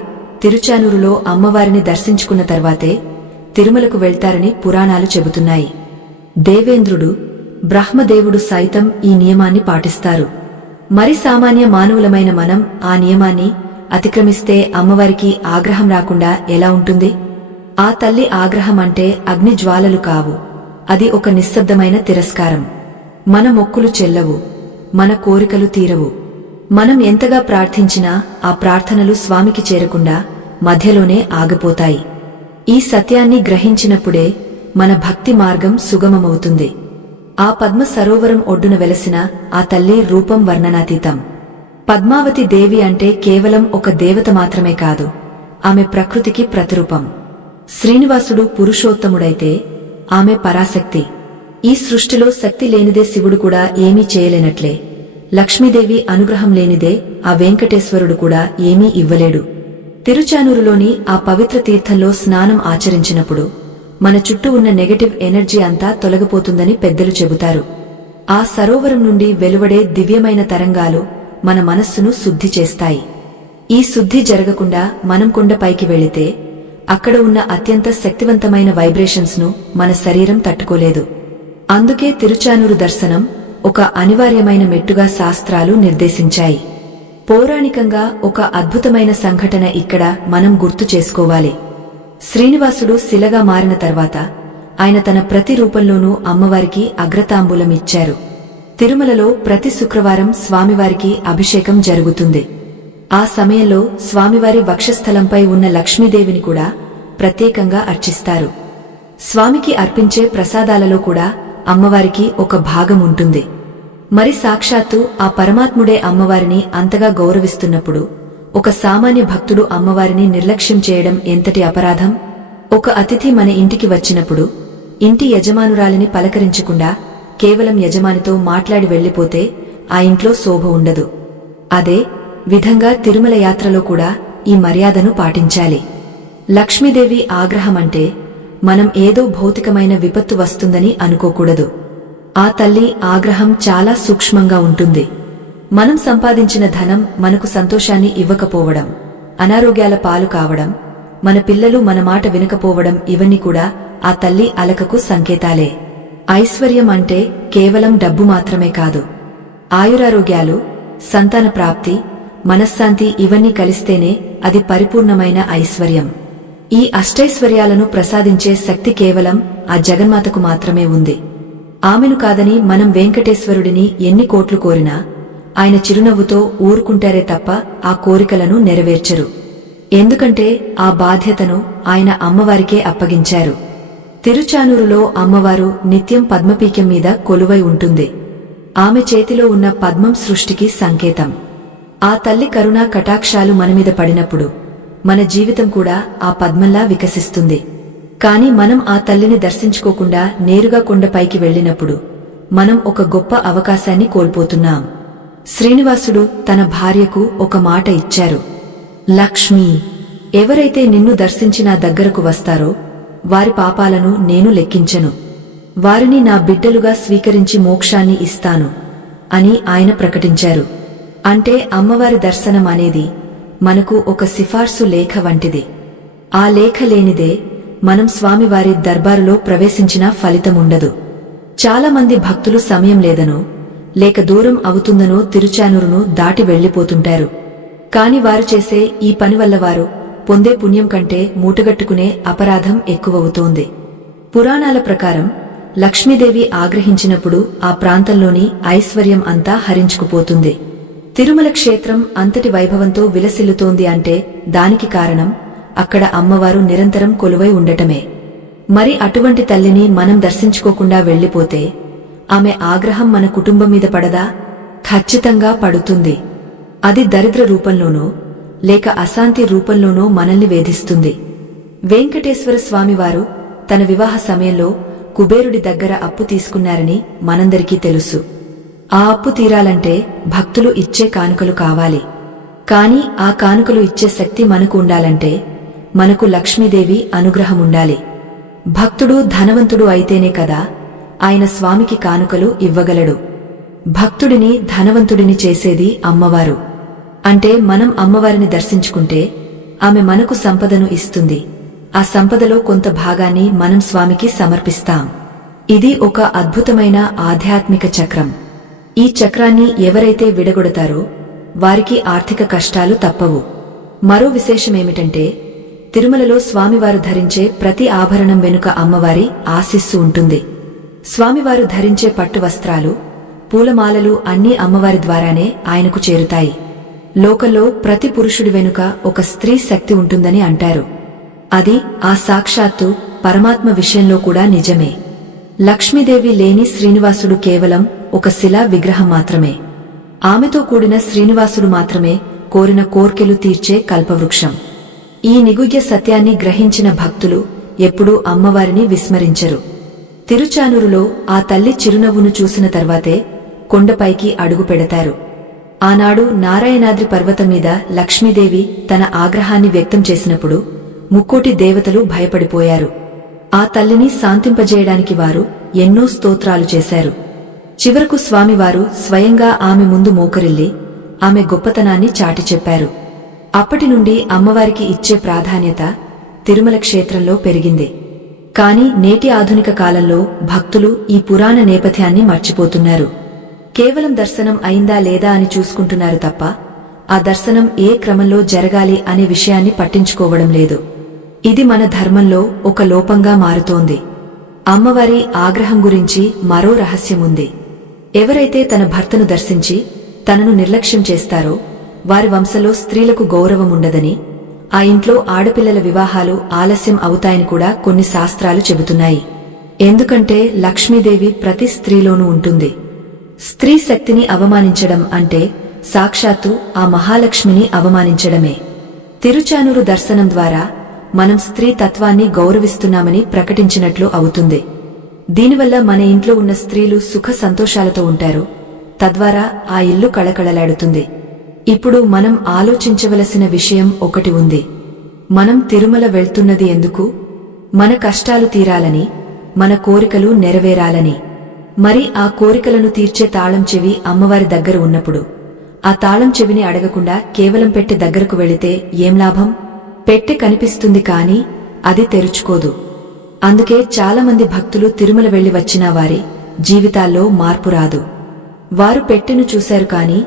తిరుచానూరులో అమ్మవారిని దర్శించుకున్న తర్వాతే తిరుమలకు వెళ్తారని పురాణాలు చెబుతున్నాయి. దేవేంద్రుడు, బ్రహ్మదేవుడు సైతం ఈ నియమాన్ని పాటిస్తారు. మరి సామాన్య మానవులమైన మనం ఆ నియమాన్ని అతిక్రమిస్తే అమ్మవారికి ఆగ్రహం రాకుండా ఎలా ఉంటుంది? ఆ తల్లి ఆగ్రహం అంటే అగ్నిజ్వాలలు కావు, అది ఒక నిశ్శబ్దమైన తిరస్కారం. మన మొక్కులు చెల్లవు, మన కోరికలు తీరవు. మనం ఎంతగా ప్రార్థించినా ఆ ప్రార్థనలు స్వామికి చేరకుండా మధ్యలోనే ఆగిపోతాయి. ఈ సత్యాన్ని గ్రహించినప్పుడే మన భక్తి మార్గం సుగమమవుతుంది. ఆ పద్మ సరోవరం ఒడ్డున వెలసిన ఆ తల్లి రూపం వర్ణనాతీతం. పద్మావతి దేవి అంటే కేవలం ఒక దేవత మాత్రమే కాదు, ఆమె ప్రకృతికి ప్రతిరూపం. శ్రీనివాసుడు పురుషోత్తముడైతే ఆమె పరాశక్తి. ఈ సృష్టిలో శక్తి లేనిదే శివుడు కూడా ఏమీ చేయలేనట్లే లక్ష్మీదేవి అనుగ్రహం లేనిదే ఆ వెంకటేశ్వరుడు కూడా ఏమీ ఇవ్వలేడు. తిరుచానూరులోని ఆ పవిత్ర తీర్థంలో స్నానం ఆచరించినప్పుడు మన చుట్టూ ఉన్న నెగటివ్ ఎనర్జీ అంతా తొలగిపోతుందని పెద్దలు చెబుతారు. ఆ సరోవరం నుండి వెలువడే దివ్యమైన తరంగాలు మన మనస్సును శుద్ధి చేస్తాయి. ఈ శుద్ధి జరగకుండా మనం కొండపైకి వెళితే అక్కడ ఉన్న అత్యంత శక్తివంతమైన వైబ్రేషన్స్ ను మన శరీరం తట్టుకోలేదు. అందుకే తిరుచానూరు దర్శనం ఒక అనివార్యమైన మెట్టుగా శాస్త్రాలు నిర్దేశించాయి. పౌరాణికంగా ఒక అద్భుతమైన సంఘటన ఇక్కడ మనం గుర్తు చేసుకోవాలి. శ్రీనివాసుడు శిలగా మారిన తర్వాత ఆయన తన ప్రతి రూపంలోనూ అమ్మవారికి అగ్రతాంబూలం ఇచ్చారు. తిరుమలలో ప్రతి శుక్రవారం స్వామివారికి అభిషేకం జరుగుతుంది. ఆ సమయంలో స్వామివారి వక్షస్థలంపై ఉన్న లక్ష్మీదేవిని కూడా ప్రత్యేకంగా అర్చిస్తారు. స్వామికి అర్పించే ప్రసాదాలలో కూడా అమ్మవారికి ఒక భాగం ఉంటుంది. మరి సాక్షాత్తు ఆ పరమాత్ముడే అమ్మవారిని అంతగా గౌరవిస్తున్నప్పుడు ఒక సామాన్య భక్తుడు అమ్మవారిని నిర్లక్ష్యం చేయడం ఎంతటి అపరాధం? ఒక అతిథి మన ఇంటికి వచ్చినప్పుడు ఇంటి యజమానురాలిని పలకరించకుండా కేవలం యజమానితో మాట్లాడి వెళ్లిపోతే ఆ ఇంట్లో శోభ ఉండదు. అదే విధంగా తిరుమల యాత్రలో కూడా ఈ మర్యాదను పాటించాలి. లక్ష్మీదేవి ఆగ్రహం అంటే మనం ఏదో భౌతికమైన విపత్తు వస్తుందని అనుకోకూడదు. ఆ తల్లి ఆగ్రహం చాలా సూక్ష్మంగా ఉంటుంది. మనం సంపాదించిన ధనం మనకు సంతోషాన్ని ఇవ్వకపోవడం, అనారోగ్యాల పాలు కావడం, మన పిల్లలు మన మాట వినకపోవడం, ఇవన్నీ కూడా ఆ తల్లి అలకకు సంకేతాలే. ఐశ్వర్యం అంటే కేవలం డబ్బు మాత్రమే కాదు. ఆయురారోగ్యాలు, సంతాన ప్రాప్తి, మనశ్శాంతి ఇవన్నీ కలిస్తేనే అది పరిపూర్ణమైన ఐశ్వర్యం. ఈ అష్టైశ్వర్యాలను ప్రసాదించే శక్తి కేవలం ఆ జగన్మాతకు మాత్రమే ఉంది. ఆమెను కాదని మనం వెంకటేశ్వరుడిని ఎన్ని కోట్లు కోరినా ఆయన చిరునవ్వుతో ఊరుకుంటారే తప్ప ఆ కోరికలను నెరవేర్చరు. ఎందుకంటే ఆ బాధ్యతను ఆయన అమ్మవారికే అప్పగించారు. తిరుచానూరులో అమ్మవారు నిత్యం పద్మపీఠం మీద కొలువై ఉంటుంది. ఆమె చేతిలో ఉన్న పద్మం సృష్టికి సంకేతం. ఆ తల్లి కరుణా కటాక్షాలు మనమీద పడినప్పుడు మన జీవితం కూడా ఆ పద్మంలా వికసిస్తుంది. కాని మనం ఆ తల్లిని దర్శించుకోకుండా నేరుగా కొండపైకి వెళ్లినప్పుడు మనం ఒక గొప్ప అవకాశాన్ని కోల్పోతున్నాం. శ్రీనివాసుడు తన భార్యకు ఒక మాట ఇచ్చారు. లక్ష్మీ, ఎవరైతే నిన్ను దర్శించి నా దగ్గరకు వస్తారో వారి పాపాలను నేను లెక్కించను, వారిని నా బిడ్డలుగా స్వీకరించి మోక్షాన్ని ఇస్తాను అని ఆయన ప్రకటించారు. అంటే అమ్మవారి దర్శనం అనేది మనకు ఒక సిఫార్సు లేఖ వంటిది. ఆ లేఖ లేనిదే మనం స్వామివారి దర్బారులో ప్రవేశించినా ఫలితముండదు. చాలామంది భక్తులు సమయం లేదనో లేక దూరం అవుతుందనో తిరుచానూరును దాటి వెళ్లిపోతుంటారు. కాని వారు చేసే ఈ పని వల్ల వారు పొందే పుణ్యం కంటే మూటగట్టుకునే అపరాధం ఎక్కువవుతోంది. పురాణాల ప్రకారం లక్ష్మీదేవి ఆగ్రహించినప్పుడు ఆ ప్రాంతంలోని ఐశ్వర్యం అంతా హరించుకుపోతుంది. తిరుమల క్షేత్రం అంతటి వైభవంతో విలసిల్లుతోంది అంటే దానికి కారణం అక్కడ అమ్మవారు నిరంతరం కొలువై ఉండటమే. మరి అటువంటి తల్లిని మనం దర్శించుకోకుండా వెళ్లిపోతే ఆమె ఆగ్రహం మన కుటుంబం మీద పడదా? ఖచ్చితంగా పడుతుంది. అది దరిద్ర రూపంలోనో లేక అశాంతి రూపంలోనో మనల్ని వేధిస్తుంది. వెంకటేశ్వర స్వామివారు తన వివాహ సమయంలో కుబేరుడి దగ్గర అప్పు తీసుకున్నారని మనందరికీ తెలుసు. ఆ అప్పు తీరాలంటే భక్తులు ఇచ్చే కానుకలు కావాలి. కాని ఆ కానుకలు ఇచ్చే శక్తి మనకు ఉండాలంటే మనకు లక్ష్మీదేవి అనుగ్రహముండాలి. భక్తుడు ధనవంతుడు అయితేనే కదా ఆయన స్వామికి కానుకలు ఇవ్వగలడు. భక్తుడిని ధనవంతుడిని చేసేది అమ్మవారు. అంటే మనం అమ్మవారిని దర్శించుకుంటే ఆమె మనకు సంపదను ఇస్తుంది. ఆ సంపదలో కొంత భాగాన్ని మనం స్వామికి సమర్పిస్తాం. ఇది ఒక అద్భుతమైన ఆధ్యాత్మిక చక్రం. ఈ చక్రాన్ని ఎవరైతే విడగొడతారో వారికి ఆర్థిక కష్టాలు తప్పవు. మరో విశేషమేమిటంటే తిరుమలలో స్వామివారు ధరించే ప్రతి ఆభరణం వెనుక అమ్మవారి ఆశీస్సు ఉంటుంది. స్వామివారు ధరించే పట్టు వస్త్రాలు, పూలమాలలు అన్నీ అమ్మవారి ద్వారానే ఆయనకు చేరుతాయి. లోకంలో ప్రతి పురుషుడి వెనుక ఒక స్త్రీ శక్తి ఉంటుందని అంటారు. అది ఆ సాక్షాత్తు పరమాత్మ విషయంలో కూడా నిజమే. లక్ష్మీదేవి లేని శ్రీనివాసుడు కేవలం ఒక శిలా విగ్రహం మాత్రమే. ఆమెతో కూడిన శ్రీనివాసుడు మాత్రమే కోరిన కోర్కెలు తీర్చే కల్పవృక్షం. ఈ నిగుయ్య సత్యాన్ని గ్రహించిన భక్తులు ఎప్పుడూ అమ్మవారిని విస్మరించరు. తిరుచానూరులో ఆ తల్లి చిరునవ్వును చూసిన తర్వాతే కొండపైకి అడుగు పెడతారు. ఆనాడు నారాయణాద్రి పర్వతం మీద లక్ష్మీదేవి తన ఆగ్రహాన్ని వ్యక్తం చేసినప్పుడు ముక్కోటి దేవతలు భయపడిపోయారు. ఆ తల్లిని శాంతింపజేయడానికి వారు ఎన్నో స్తోత్రాలు చేశారు. చివరకు స్వామివారు స్వయంగా ఆమె ముందు మోకరిల్లి ఆమె గొప్పతనాన్ని చాటి చెప్పారు. అప్పటి నుండి అమ్మవారికి ఇచ్చే ప్రాధాన్యత తిరుమల క్షేత్రంలో పెరిగింది. కాని నేటి ఆధునిక కాలంలో భక్తులు ఈ పురాణ నేపథ్యాన్ని మర్చిపోతున్నారు. కేవలం దర్శనం అయిందా లేదా అని చూసుకుంటున్నారు తప్ప ఆ దర్శనం ఏ క్రమంలో జరగాలి అనే విషయాన్ని పట్టించుకోవడం లేదు. ఇది మన ధర్మంలో ఒక లోపంగా మారుతోంది. అమ్మవారి ఆగ్రహం గురించి మరో రహస్యముంది. ఎవరైతే తన భర్తను దర్శించి తనను నిర్లక్ష్యం చేస్తారో వారి వంశంలో స్త్రీలకు గౌరవముండదని, ఆ ఇంట్లో ఆడపిల్లల వివాహాలు ఆలస్యం అవుతాయని కూడా కొన్ని శాస్త్రాలు చెబుతున్నాయి. ఎందుకంటే లక్ష్మీదేవి ప్రతి స్త్రీలోనూ ఉంటుంది. స్త్రీ శక్తిని అవమానించడం అంటే సాక్షాత్తు ఆ మహాలక్ష్మిని అవమానించడమే. తిరుచానూరు దర్శనం ద్వారా మనం స్త్రీ తత్వాన్ని గౌరవిస్తున్నామని ప్రకటించినట్లు అవుతుంది. దీనివల్ల మన ఇంట్లో ఉన్న స్త్రీలు సుఖ సంతోషాలతో ఉంటారు. తద్వారా ఆ ఇల్లు కళకళలాడుతుంది. ఇప్పుడు మనం ఆలోచించవలసిన విషయం ఒకటి ఉంది. మనం తిరుమల వెళ్తున్నది ఎందుకు? మన కష్టాలు తీరాలని, మన కోరికలు నెరవేరాలని. మరి ఆ కోరికలను తీర్చే తాళం చెవి అమ్మవారి దగ్గర ఉన్నప్పుడు ఆ తాళం చెవిని అడగకుండా కేవలం పెట్టె దగ్గరకు వెళితే ఏం లాభం? పెట్టె కనిపిస్తుంది కాని అది తెరుచుకోదు. అందుకే చాలామంది భక్తులు తిరుమల వెళ్లి వచ్చినా వారి జీవితాల్లో మార్పు రాదు. వారు పెట్టెను చూశారు కాని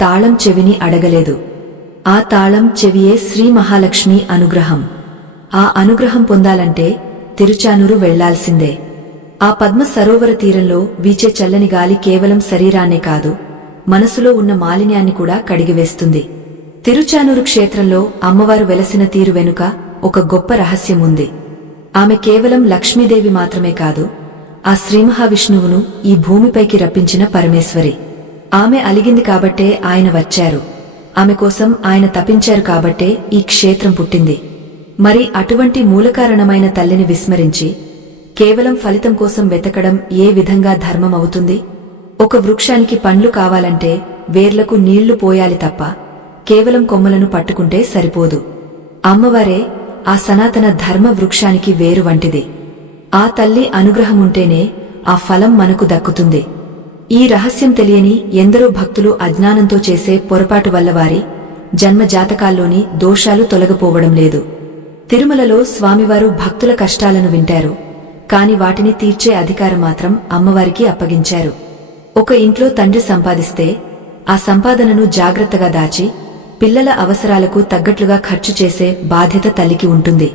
తాళం చెవిని అడగలేదు. ఆ తాళం చెవియే శ్రీ మహాలక్ష్మి అనుగ్రహం. ఆ అనుగ్రహం పొందాలంటే తిరుచానూరు వెళ్లాల్సిందే. ఆ పద్మ సరోవర తీరంలో వీచే చల్లని గాలి కేవలం శరీరాన్నే కాదు, మనసులో ఉన్న మాలిన్యాన్ని కూడా కడిగివేస్తుంది. తిరుచానూరు క్షేత్రంలో అమ్మవారు వెలసిన తీరు వెనుక ఒక గొప్ప రహస్యముంది. ఆమె కేవలం లక్ష్మీదేవి మాత్రమే కాదు, ఆ శ్రీమహావిష్ణువును ఈ భూమిపైకి రప్పించిన పరమేశ్వరి. ఆమె అలిగింది కాబట్టే ఆయన వచ్చారు. ఆమె కోసం ఆయన తపించారు కాబట్టే ఈ క్షేత్రం పుట్టింది. మరి అటువంటి మూలకారణమైన తల్లిని విస్మరించి కేవలం ఫలితం కోసం వెతకడం ఏ విధంగా ధర్మం అవుతుంది? ఒక వృక్షానికి పండ్లు కావాలంటే వేర్లకు నీళ్లు పోయాలి తప్ప కేవలం కొమ్మలను పట్టుకుంటే సరిపోదు. అమ్మవారే ఆ సనాతన ధర్మ వృక్షానికి వేరు వంటిది. ఆ తల్లి అనుగ్రహముంటేనే ఆ ఫలం మనకు దక్కుతుంది. ఈ రహస్యం తెలియని ఎందరో భక్తులు అజ్ఞానంతో చేసే పొరపాటు వల్ల వారి జన్మ జాతకాల్లోని దోషాలు తొలగిపోవడం లేదు. తిరుమలలో స్వామివారు భక్తుల కష్టాలను వింటారు, కాని వాటిని తీర్చే అధికారం మాత్రం అమ్మవారికి అప్పగించారు. ఒక ఇంట్లో తండ్రి సంపాదిస్తే ఆ సంపాదనను జాగ్రత్తగా దాచి పిల్లల అవసరాలకు తగ్గట్లుగా ఖర్చు చేసే బాధ్యత తల్లికి ఉంటుంది.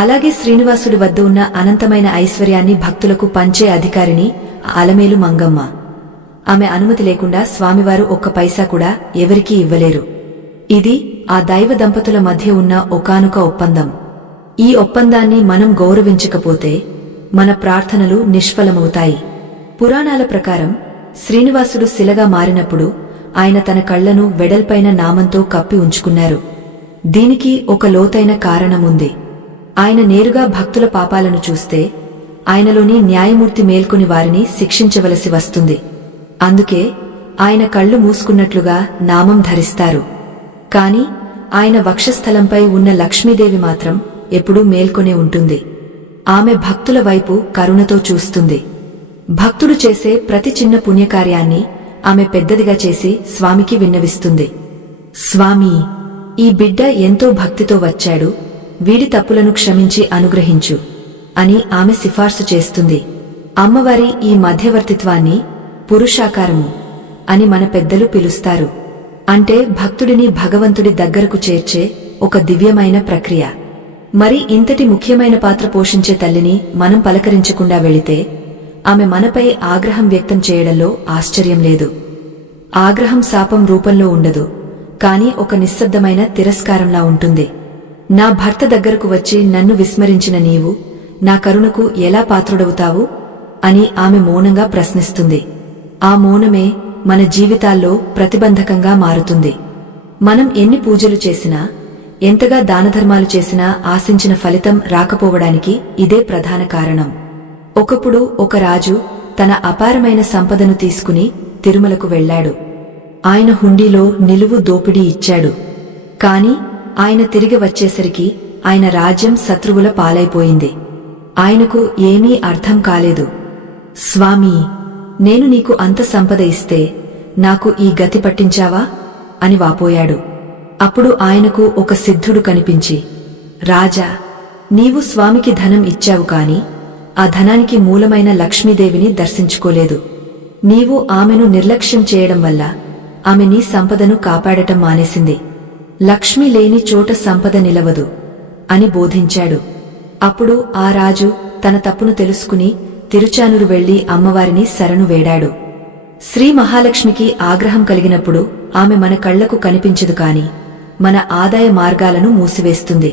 అలాగే శ్రీనివాసుడి వద్ద ఉన్న అనంతమైన ఐశ్వర్యాన్ని భక్తులకు పంచే అధికారిని అలమేలు మంగమ్మ. ఆమె అనుమతి లేకుండా స్వామివారు ఒక్క పైసా కూడా ఎవరికీ ఇవ్వలేరు. ఇది ఆ దైవ దంపతుల మధ్య ఉన్న ఒకానొక ఒప్పందం. ఈ ఒప్పందాన్ని మనం గౌరవించకపోతే మన ప్రార్థనలు నిష్ఫలమవుతాయి. పురాణాల ప్రకారం శ్రీనివాసుడు శిలగా మారినప్పుడు ఆయన తన కళ్లను వెడల్పైన నామంతో కప్పి ఉంచుకున్నారు. దీనికి ఒక లోతైన కారణముంది. ఆయన నేరుగా భక్తుల పాపాలను చూస్తే ఆయనలోని న్యాయమూర్తి మేల్కొని వారిని శిక్షించవలసి వస్తుంది. అందుకే ఆయన కళ్లు మూసుకున్నట్లుగా నామం ధరిస్తారు. కాని ఆయన వక్షస్థలంపై ఉన్న లక్ష్మీదేవి మాత్రం ఎప్పుడూ మేల్కొనే ఉంటుంది. ఆమె భక్తుల వైపు కరుణతో చూస్తుంది. భక్తుడు చేసే ప్రతి చిన్న పుణ్యకార్యాన్ని ఆమె పెద్దదిగా చేసి స్వామికి విన్నవిస్తుంది. స్వామీ, ఈ బిడ్డ ఎంతో భక్తితో వచ్చాడు, వీడి తప్పులను క్షమించి అనుగ్రహించు అని ఆమె సిఫార్సు చేస్తుంది. అమ్మవారి ఈ మధ్యవర్తిత్వాన్ని పురుషాకారము అని మన పెద్దలు పిలుస్తారు. అంటే భక్తుడిని భగవంతుడి దగ్గరకు చేర్చే ఒక దివ్యమైన ప్రక్రియ. మరి ఇంతటి ముఖ్యమైన పాత్ర పోషించే తల్లిని మనం పలకరించకుండా వెళితే ఆమె మనపై ఆగ్రహం వ్యక్తం చేయడంలో ఆశ్చర్యం లేదు. ఆగ్రహం శాపం రూపంలో ఉండదు, కాని ఒక నిశ్శబ్దమైన తిరస్కారంలా ఉంటుంది. నా భర్త దగ్గరకు వచ్చి నన్ను విస్మరించిన నీవు నా కరుణకు ఎలా పాత్రుడవుతావు అని ఆమె మౌనంగా ప్రశ్నిస్తుంది. ఆ మౌనమే మన జీవితాల్లో ప్రతిబంధకంగా మారుతుంది. మనం ఎన్ని పూజలు చేసినా, ఎంతగా దానధర్మాలు చేసినా ఆశించిన ఫలితం రాకపోవడానికి ఇదే ప్రధాన కారణం. ఒకప్పుడు ఒక రాజు తన అపారమైన సంపదను తీసుకుని తిరుమలకు వెళ్లాడు. ఆయన హుండీలో నిలువు దోపిడీ ఇచ్చాడు. కాని ఆయన తిరిగి వచ్చేసరికి ఆయన రాజ్యం శత్రువుల పాలైపోయింది. ఆయనకు ఏమీ అర్థం కాలేదు. స్వామీ, నేను నీకు అంత సంపద ఇస్తే నాకు ఈ గతి పట్టించావా అని వాపోయాడు. అప్పుడు ఆయనకు ఒక సిద్ధుడు కనిపించి, రాజా, నీవు స్వామికి ధనం ఇచ్చావు కాని ఆ ధనానికి మూలమైన లక్ష్మీదేవిని దర్శించుకోలేదు. నీవు ఆమెను నిర్లక్ష్యం చేయడం వల్ల ఆమె నీ సంపదను కాపాడటం మానేసింది. లక్ష్మి లేని చోట సంపద నిలవదు అని బోధించాడు. అప్పుడు ఆ రాజు తన తప్పును తెలుసుకుని తిరుచానూరు వెళ్లి అమ్మవారిని శరణు వేడాడు. శ్రీ మహాలక్ష్మికి ఆగ్రహం కలిగినప్పుడు ఆమె మన కళ్లకు కనిపించదు కాని మన ఆదాయ మార్గాలను మూసివేస్తుంది.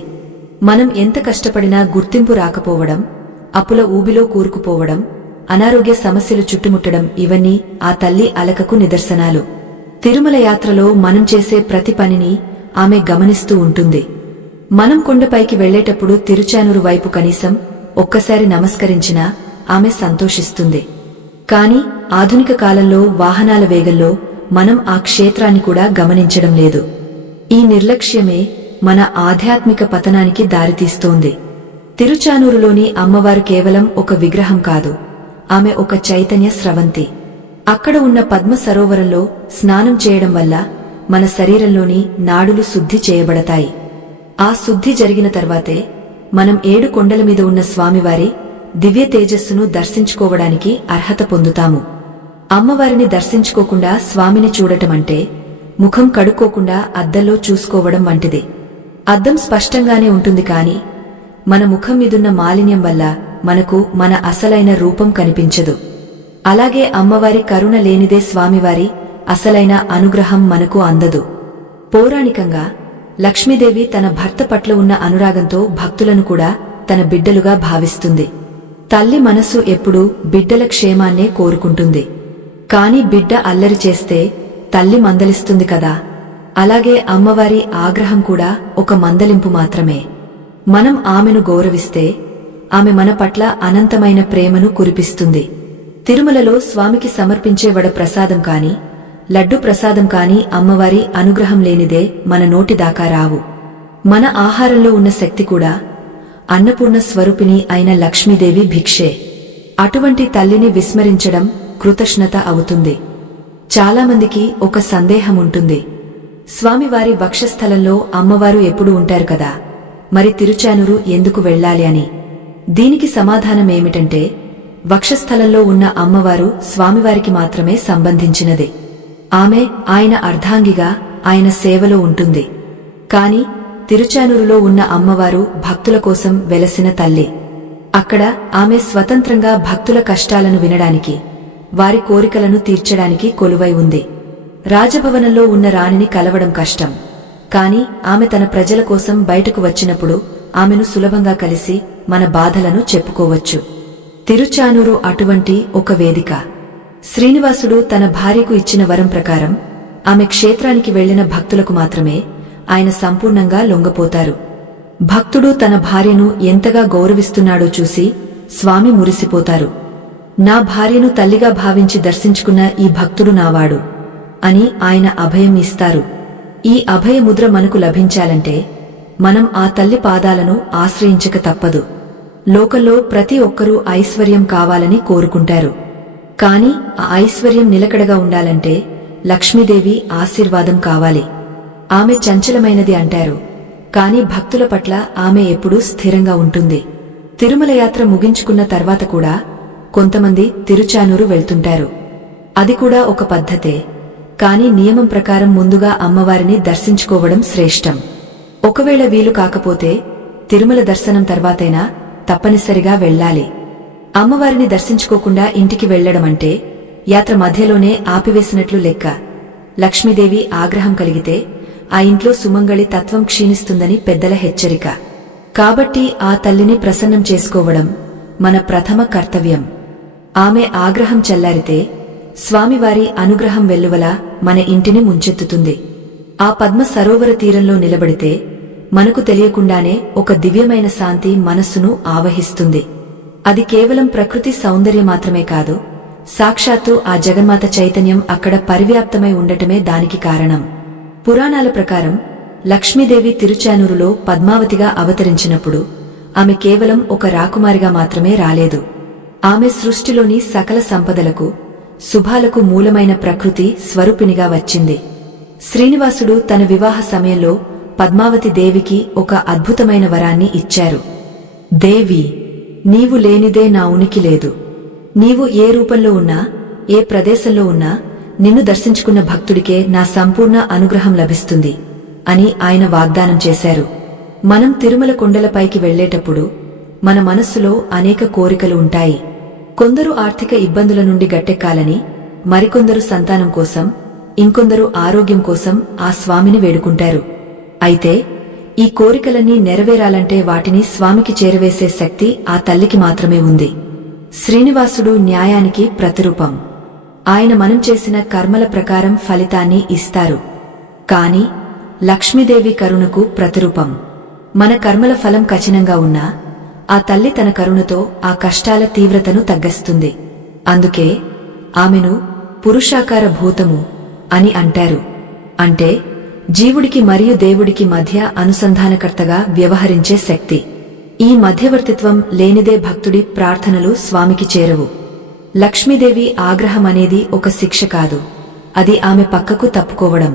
మనం ఎంత కష్టపడినా గుర్తింపు రాకపోవడం, అప్పుల ఊబిలో కూరుకుపోవడం, అనారోగ్య సమస్యలు చుట్టుముట్టడం ఇవన్నీ ఆ తల్లి అలకకు నిదర్శనాలు. తిరుమల యాత్రలో మనం చేసే ప్రతి పనిని ఆమె గమనిస్తూ ఉంటుంది. మనం కొండపైకి వెళ్లేటప్పుడు తిరుచానూరు వైపు కనీసం ఒక్కసారి నమస్కరించినా ఆమె సంతోషిస్తుంది. కాని ఆధునిక కాలంలో వాహనాల వేగంలో మనం ఆ క్షేత్రాన్ని కూడా గమనించడం లేదు. ఈ నిర్లక్ష్యమే మన ఆధ్యాత్మిక పతనానికి దారితీస్తోంది. తిరుచానూరులోని అమ్మవారు కేవలం ఒక విగ్రహం కాదు, ఆమె ఒక చైతన్య స్రవంతి. అక్కడ ఉన్న పద్మ సరోవరంలో స్నానం చేయడం వల్ల మన శరీరంలోని నాడులు శుద్ధి చేయబడతాయి. ఆ శుద్ధి జరిగిన తర్వాతే మనం 7 కొండల మీద ఉన్న స్వామివారి దివ్య తేజస్సును దర్శించుకోవడానికి అర్హత పొందుతాము. అమ్మవారిని దర్శించుకోకుండా స్వామిని చూడటమంటే ముఖం కడుక్కోకుండా అద్దంలో చూసుకోవడం వంటిది. అద్దం స్పష్టంగానే ఉంటుంది కాని మన ముఖం మీదున్న మాలిన్యం వల్ల మనకు మన అసలైన రూపం కనిపించదు. అలాగే అమ్మవారి కరుణ లేనిదే స్వామివారి అసలైన అనుగ్రహం మనకు అందదు. పౌరాణికంగా లక్ష్మీదేవి తన భర్త పట్ల ఉన్న అనురాగంతో భక్తులను కూడా తన బిడ్డలుగా భావిస్తుంది. తల్లి మనసు ఎప్పుడూ బిడ్డల క్షేమాన్నే కోరుకుంటుంది. కాని బిడ్డ అల్లరి చేస్తే తల్లి మందలిస్తుంది కదా, అలాగే అమ్మవారి ఆగ్రహం కూడా ఒక మందలింపు మాత్రమే. మనం ఆమెను గౌరవిస్తే ఆమె మన పట్ల అనంతమైన ప్రేమను కురిపిస్తుంది. తిరుమలలో స్వామికి సమర్పించే వడ ప్రసాదం కాని, లడ్డు ప్రసాదం కాని అమ్మవారి అనుగ్రహం లేనిదే మన నోటి దాకా రావు. మన ఆహారంలో ఉన్న శక్తి కూడా అన్నపూర్ణ స్వరూపిణి అయిన లక్ష్మీదేవి భిక్షే. అటువంటి తల్లిని విస్మరించడం కృతజ్ఞత అవుతుంది. చాలామందికి ఒక సందేహం ఉంటుంది, స్వామివారి వక్షస్థలంలో అమ్మవారు ఎప్పుడు ఉంటారు కదా, మరి తిరుచానూరు ఎందుకు వెళ్ళాలి అని. దీనికి సమాధానమేమిటంటే, వక్షస్థలంలో ఉన్న అమ్మవారు స్వామివారికి మాత్రమే సంబంధించినదే. ఆమె ఆయన అర్ధాంగిగా ఆయన సేవలో ఉంటుంది. కాని తిరుచానూరులో ఉన్న అమ్మవారు భక్తుల కోసం వెలసిన తల్లి. అక్కడ ఆమె స్వతంత్రంగా భక్తుల కష్టాలను వినడానికి, వారి కోరికలను తీర్చడానికి కొలువై ఉంది. రాజభవనంలో ఉన్న రాణిని కలవడం కష్టం, కాని ఆమె తన ప్రజల కోసం బయటకు వచ్చినప్పుడు ఆమెను సులభంగా కలిసి మన బాధలను చెప్పుకోవచ్చు. తిరుచానూరు అటువంటి ఒక వేదిక. శ్రీనివాసుడు తన భార్యకు ఇచ్చిన వరం ప్రకారం ఆమె క్షేత్రానికి వెళ్లిన భక్తులకు మాత్రమే ఆయన సంపూర్ణంగా లొంగపోతారు. భక్తుడు తన భార్యను ఎంతగా గౌరవిస్తున్నాడో చూసి స్వామి మురిసిపోతారు. నా భార్యను తల్లిగా భావించి దర్శించుకున్న ఈ భక్తుడు నావాడు అని ఆయన అభయం ఇస్తారు. ఈ అభయముద్ర మనకు లభించాలంటే మనం ఆ తల్లి పాదాలను ఆశ్రయించక తప్పదు. లోకంలో ప్రతి ఒక్కరూ ఐశ్వర్యం కావాలని కోరుకుంటారు. కాని ఆ ఐశ్వర్యం నిలకడగా ఉండాలంటే లక్ష్మీదేవి ఆశీర్వాదం కావాలి. ఆమె చంచలమైనది అంటారు, కాని భక్తుల పట్ల ఆమె ఎప్పుడూ స్థిరంగా ఉంటుంది. తిరుమల యాత్ర ముగించుకున్న తర్వాత కూడా కొంతమంది తిరుచానూరు వెళ్తుంటారు. అది కూడా ఒక పద్ధతే, కాని నియమం ప్రకారం ముందుగా అమ్మవారిని దర్శించుకోవడం శ్రేష్టం. ఒకవేళ వీలు కాకపోతే తిరుమల దర్శనం తర్వాతైనా తప్పనిసరిగా వెళ్ళాలి. అమ్మవారిని దర్శించుకోకుండా ఇంటికి వెళ్లడమంటే యాత్ర మధ్యలోనే ఆపివేసినట్లు లెక్క. లక్ష్మీదేవి ఆగ్రహం కలిగితే ఆ ఇంట్లో సుమంగళి తత్వం క్షీణిస్తుందని పెద్దల హెచ్చరిక. కాబట్టి ఆ తల్లిని ప్రసన్నం చేసుకోవడం మన ప్రథమ కర్తవ్యం. ఆమె ఆగ్రహం చల్లారితే స్వామివారి అనుగ్రహం వెల్లువలా మన ఇంటిని ముంచెత్తుతుంది. ఆ పద్మ సరోవర తీరంలో నిలబడితే మనకు తెలియకుండానే ఒక దివ్యమైన శాంతి మనస్సును ఆవహిస్తుంది. అది కేవలం ప్రకృతి సౌందర్యం మాత్రమే కాదు, సాక్షాత్తు ఆ జగన్మాత చైతన్యం అక్కడ పరివ్యాప్తమై ఉండటమే దానికి కారణం. పురాణాల ప్రకారం లక్ష్మీదేవి తిరుచానూరులో పద్మావతిగా అవతరించినప్పుడు ఆమె కేవలం ఒక రాకుమారిగా మాత్రమే రాలేదు. ఆమె సృష్టిలోని సకల సంపదలకు, శుభాలకు మూలమైన ప్రకృతి స్వరూపిణిగా వచ్చింది. శ్రీనివాసుడు తన వివాహ సమయంలో పద్మావతి దేవికి ఒక అద్భుతమైన వరాన్ని ఇచ్చారు. దేవి, నీవు లేనిదే నా ఉనికి లేదు. నీవు ఏ రూపంలో ఉన్నా, ఏ ప్రదేశంలో ఉన్నా నిన్ను దర్శించుకున్న భక్తుడికే నా సంపూర్ణ అనుగ్రహం లభిస్తుంది అని ఆయన వాగ్దానం చేశారు. మనం తిరుమల కొండలపైకి వెళ్లేటప్పుడు మన మనస్సులో అనేక కోరికలు ఉంటాయి. కొందరు ఆర్థిక ఇబ్బందుల నుండి గట్టెక్కాలని, మరికొందరు సంతానం కోసం, ఇంకొందరు ఆరోగ్యం కోసం ఆ స్వామిని వేడుకుంటారు. అయితే ఈ కోరికలన్నీ నెరవేరాలంటే వాటిని స్వామికి చేరవేసే శక్తి ఆ తల్లికి మాత్రమే ఉంది. శ్రీనివాసుడు న్యాయానికి ప్రతిరూపం. ఆయన మనం చేసిన కర్మల ప్రకారం ఫలితాన్ని ఇస్తారు. కాని లక్ష్మీదేవి కరుణకు ప్రతిరూపం. మన కర్మల ఫలం కఠినంగా ఉన్నా ఆ తల్లి తన కరుణతో ఆ కష్టాల తీవ్రతను తగ్గిస్తుంది. అందుకే ఆమెను పురుషాకార భూతము అని అంటారు. అంటే జీవుడికి మరియు దేవుడికి మధ్య అనుసంధానకర్తగా వ్యవహరించే శక్తి. ఈ మధ్యవర్తిత్వం లేనిదే భక్తుడి ప్రార్థనలు స్వామికి చేరవు. లక్ష్మీదేవి ఆగ్రహమనేది ఒక శిక్ష కాదు, అది ఆమె పక్కకు తప్పుకోవడం.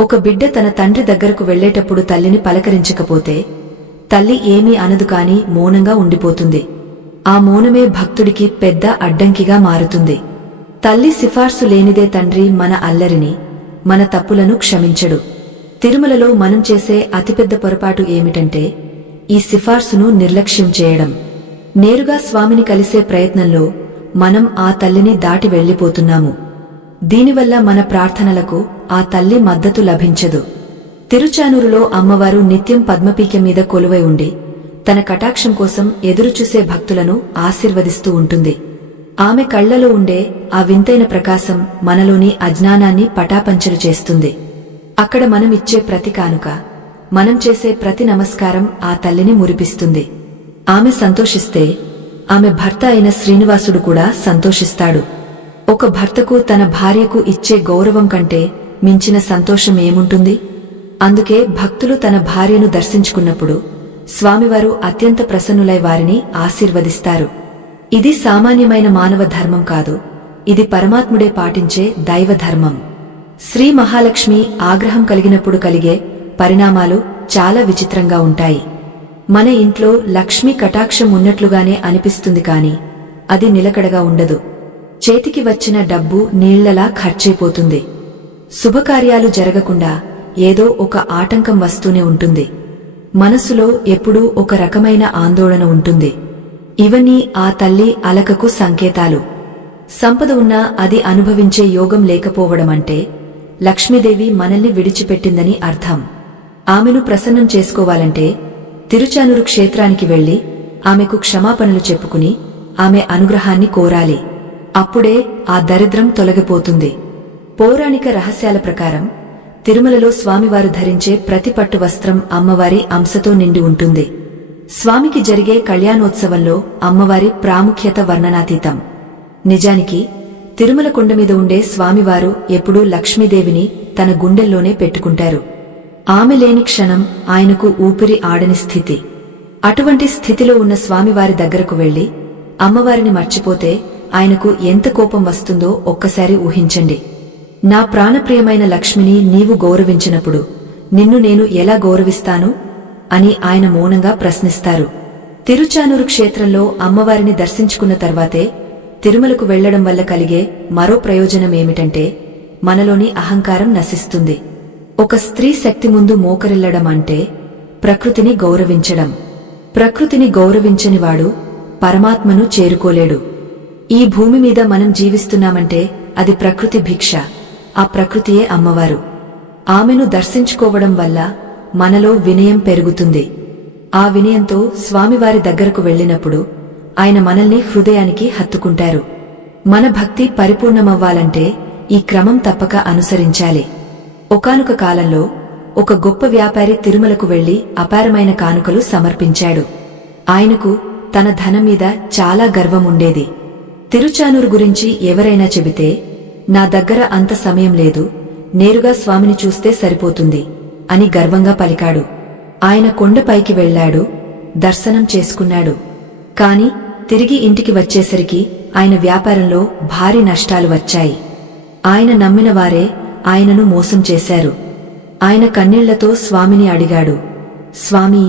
ఒక బిడ్డ తన తండ్రి దగ్గరకు వెళ్లేటప్పుడు తల్లిని పలకరించకపోతే తల్లి ఏమీ అనదు కాని మౌనంగా ఉండిపోతుంది. ఆ మౌనమే భక్తుడికి పెద్ద అడ్డంకిగా మారుతుంది. తల్లి సిఫార్సు లేనిదే తండ్రి మన అల్లరిని, మన తప్పులను క్షమించడు. తిరుమలలో మనం చేసే అతిపెద్ద పొరపాటు ఏమిటంటే ఈ సిఫార్సును నిర్లక్ష్యం చేయడం. నేరుగా స్వామిని కలిసే ప్రయత్నంలో మనం ఆ తల్లిని దాటి వెళ్లిపోతున్నాము. దీనివల్ల మన ప్రార్థనలకు ఆ తల్లి మద్దతు లభించదు. తిరుచానూరులో అమ్మవారు నిత్యం పద్మపీఠం మీద కొలువై ఉండి తన కటాక్షం కోసం ఎదురుచూసే భక్తులను ఆశీర్వదిస్తూ ఉంటుంది. ఆమె కళ్లలో ఉండే ఆ వింతైన ప్రకాశం మనలోని అజ్ఞానాన్ని పటాపంచలు చేస్తుంది. అక్కడ మనం ఇచ్చే ప్రతి కానుక, మనం చేసే ప్రతి నమస్కారం ఆ తల్లిని మురిపిస్తుంది. ఆమె సంతోషిస్తే ఆమె భర్త అయిన శ్రీనివాసుడు కూడా సంతోషిస్తాడు. ఒక భర్తకు తన భార్యకు ఇచ్చే గౌరవం కంటే మించిన సంతోషం ఏముంటుంది? అందుకే భక్తులు తన భార్యను దర్శించుకున్నప్పుడు స్వామివారు అత్యంత ప్రసన్నులై వారిని ఆశీర్వదిస్తారు. ఇది సామాన్యమైన మానవ ధర్మం కాదు, ఇది పరమాత్ముడే పాటించే దైవధర్మం. శ్రీ మహాలక్ష్మి ఆగ్రహం కలిగినప్పుడు కలిగే పరిణామాలు చాలా విచిత్రంగా ఉంటాయి. మన ఇంట్లో లక్ష్మీ కటాక్షం ఉన్నట్లుగానే అనిపిస్తుంది కాని అది నిలకడగా ఉండదు. చేతికి వచ్చిన డబ్బు నీళ్లలా ఖర్చయిపోతుంది. శుభకార్యాలు జరగకుండా ఏదో ఒక ఆటంకం వస్తూనే ఉంటుంది. మనసులో ఎప్పుడూ ఒక రకమైన ఆందోళన ఉంటుంది. ఇవన్నీ ఆ తల్లి అలకకు సంకేతాలు. సంపద ఉన్నా అది అనుభవించే యోగం లేకపోవడమంటే లక్ష్మీదేవి మనల్ని విడిచిపెట్టిందని అర్థం. ఆమెను ప్రసన్నం చేసుకోవాలంటే తిరుచానూరు క్షేత్రానికి వెళ్లి ఆమెకు క్షమాపణలు చెప్పుకుని ఆమె అనుగ్రహాన్ని కోరాలి. అప్పుడే ఆ దరిద్రం తొలగిపోతుంది. పౌరాణిక రహస్యాల ప్రకారం తిరుమలలో స్వామివారు ధరించే ప్రతి పట్టు వస్త్రం అమ్మవారి అంశతో నిండి ఉంటుంది. స్వామికి జరిగే కళ్యాణోత్సవంలో అమ్మవారి ప్రాముఖ్యత వర్ణనాతీతం. నిజానికి తిరుమల కొండమీద ఉండే స్వామివారు ఎప్పుడూ లక్ష్మీదేవిని తన గుండెల్లోనే పెట్టుకుంటారు. ఆమె లేని క్షణం ఆయనకు ఊపిరి ఆడని స్థితి. అటువంటి స్థితిలో ఉన్న స్వామివారి దగ్గరకు వెళ్లి అమ్మవారిని మర్చిపోతే ఆయనకు ఎంత కోపం వస్తుందో ఒక్కసారి ఊహించండి. నా ప్రాణప్రియమైన లక్ష్మిని నీవు గౌరవించినప్పుడు నిన్ను నేను ఎలా గౌరవిస్తాను అని ఆయన మౌనంగా ప్రశ్నిస్తారు. తిరుచానూరు క్షేత్రంలో అమ్మవారిని దర్శించుకున్న తర్వాతే తిరుమలకు వెళ్లడం వల్ల కలిగే మరో ప్రయోజనమేమిటంటే మనలోని అహంకారం నశిస్తుంది. ఒక స్త్రీ శక్తి ముందు మోకరిల్లడం అంటే ప్రకృతిని గౌరవించడం. ప్రకృతిని గౌరవించనివాడు పరమాత్మను చేరుకోలేడు. ఈ భూమి మీద మనం జీవిస్తున్నామంటే అది ప్రకృతి భిక్ష. ఆ ప్రకృతియే అమ్మవారు. ఆమెను దర్శించుకోవడం వల్ల మనలో వినయం పెరుగుతుంది. ఆ వినయంతో స్వామివారి దగ్గరకు వెళ్లినప్పుడు ఆయన మనల్ని హృదయానికి హత్తుకుంటారు. మన భక్తి పరిపూర్ణమవ్వాలంటే ఈ క్రమం తప్పక అనుసరించాలి. ఒకానొక కాలంలో ఒక గొప్ప వ్యాపారి తిరుమలకు వెళ్లి అపారమైన కానుకలు సమర్పించాడు. ఆయనకు తన ధనం మీద చాలా గర్వం ఉండేది. తిరుచానూరు గురించి ఎవరైనా చెబితే నా దగ్గర అంత సమయం లేదు, నేరుగా స్వామిని చూస్తే సరిపోతుంది అని గర్వంగా పలికాడు. ఆయన కొండపైకి వెళ్లాడు, దర్శనం చేసుకున్నాడు. కాని తిరిగి ఇంటికి వచ్చేసరికి ఆయన వ్యాపారంలో భారీ నష్టాలు వచ్చాయి. ఆయన నమ్మిన వారే ఆయనను మోసం చేశారు. ఆయన కన్నీళ్లతో స్వామిని అడిగాడు, స్వామీ,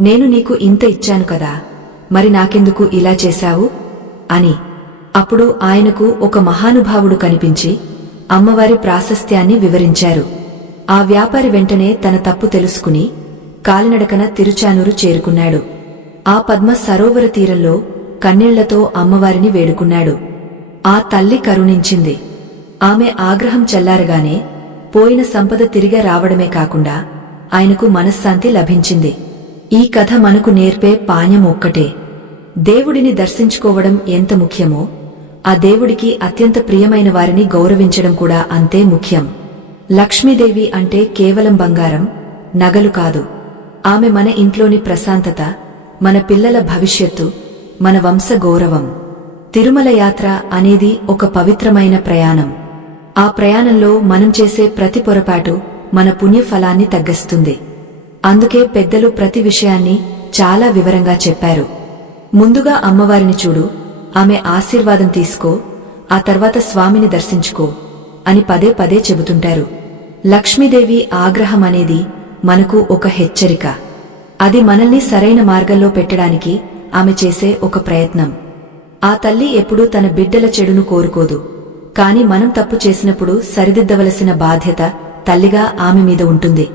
నేను నీకు ఇంత ఇచ్చాను కదా, మరి నాకెందుకు ఇలా చేశావు అని. అప్పుడు ఆయనకు ఒక మహానుభావుడు కనిపించి అమ్మవారి ప్రాశస్త్యాన్ని వివరించారు. ఆ వ్యాపారి వెంటనే తన తప్పు తెలుసుకుని కాలినడకన తిరుచానూరు చేరుకున్నాడు. ఆ పద్మ సరోవర తీరంలో కన్నీళ్లతో అమ్మవారిని వేడుకున్నాడు. ఆ తల్లి కరుణించింది. ఆమె ఆగ్రహం చల్లారగానే పోయిన సంపద తిరిగి రావడమే కాకుండా ఆయనకు మనశ్శాంతి లభించింది. ఈ కథ మనకు నేర్పే పాఠం ఒక్కటే: దేవుడిని దర్శించుకోవడం ఎంత ముఖ్యమో ఆ దేవుడికి అత్యంత ప్రియమైన వారిని గౌరవించడం కూడా అంతే ముఖ్యం. లక్ష్మీదేవి అంటే కేవలం బంగారం, నగలు కాదు. ఆమె మన ఇంట్లోని ప్రశాంతత, మన పిల్లల భవిష్యత్తు, మన వంశ గౌరవం. తిరుమల యాత్ర అనేది ఒక పవిత్రమైన ప్రయాణం. ఆ ప్రయాణంలో మనం చేసే ప్రతి పొరపాటు మన పుణ్యఫలాన్ని తగ్గిస్తుంది. అందుకే పెద్దలు ప్రతి విషయాన్ని చాలా వివరంగా చెప్పారు. ముందుగా అమ్మవారిని చూడు, ఆమె ఆశీర్వాదం తీసుకో, ఆ తర్వాత స్వామిని దర్శించుకో అని పదే పదే చెబుతుంటారు. లక్ష్మీదేవి ఆగ్రహం అనేది మనకు ఒక హెచ్చరిక. అది మనల్ని సరైన మార్గంలో పెట్టడానికి ఆమె చేసే ఒక ప్రయత్నం. ఆ తల్లి ఎప్పుడూ తన బిడ్డల చెడును కోరుకోదు. కాని మనం తప్పు చేసినప్పుడు సరిదిద్దవలసిన బాధ్యత తల్లిగా ఆమె మీద ఉంటుంది.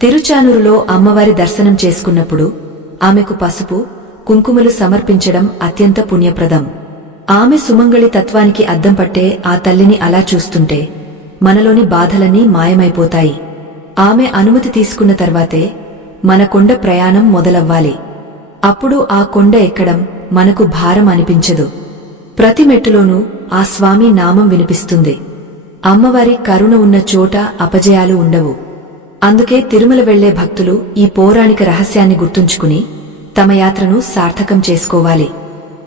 తిరుచానూరులో అమ్మవారి దర్శనం చేసుకున్నప్పుడు ఆమెకు పసుపు, కుంకుమలు సమర్పించడం అత్యంత పుణ్యప్రదం. ఆమె సుమంగళి తత్వానికి అద్దం పట్టే ఆ తల్లిని అలా చూస్తుంటే మనలోని బాధలన్నీ మాయమైపోతాయి. ఆమె అనుమతి తీసుకున్న తర్వాతే మన కొండ ప్రయాణం మొదలవ్వాలి. అప్పుడు ఆ కొండ ఎక్కడం మనకు భారం అనిపించదు. ప్రతి మెట్టులోనూ ఆ స్వామి నామం వినిపిస్తుంది. అమ్మవారి కరుణ ఉన్న చోట అపజయాలు ఉండవు. అందుకే తిరుమల వెళ్లే భక్తులు ఈ పౌరాణిక రహస్యాన్ని గుర్తుంచుకుని తమ యాత్రను సార్థకం చేసుకోవాలి.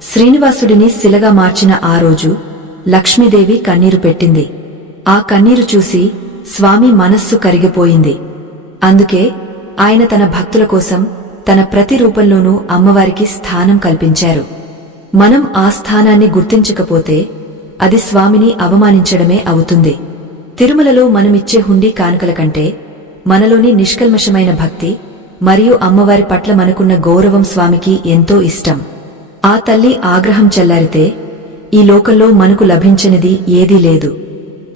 శ్రీనివాసుడిని శిలగా మార్చిన ఆ రోజు లక్ష్మీదేవి కన్నీరు పెట్టింది. ఆ కన్నీరు చూసి స్వామి మనస్సు కరిగిపోయింది. అందుకే ఆయన తన భక్తుల కోసం తన ప్రతి రూపంలోనూ అమ్మవారికి స్థానం కల్పించారు. మనం ఆ స్థానాన్ని గుర్తించకపోతే అది స్వామిని అవమానించడమే అవుతుంది. తిరుమలలో మనమిచ్చే హుండీ కానుకల కంటే మనలోని నిష్కల్మషమైన భక్తి మరియు అమ్మవారి పట్ల మనకున్న గౌరవం స్వామికి ఎంతో ఇష్టం. ఆ తల్లి ఆగ్రహం చల్లారితే ఈ లోకంలో మనకు లభించనిది ఏదీ లేదు.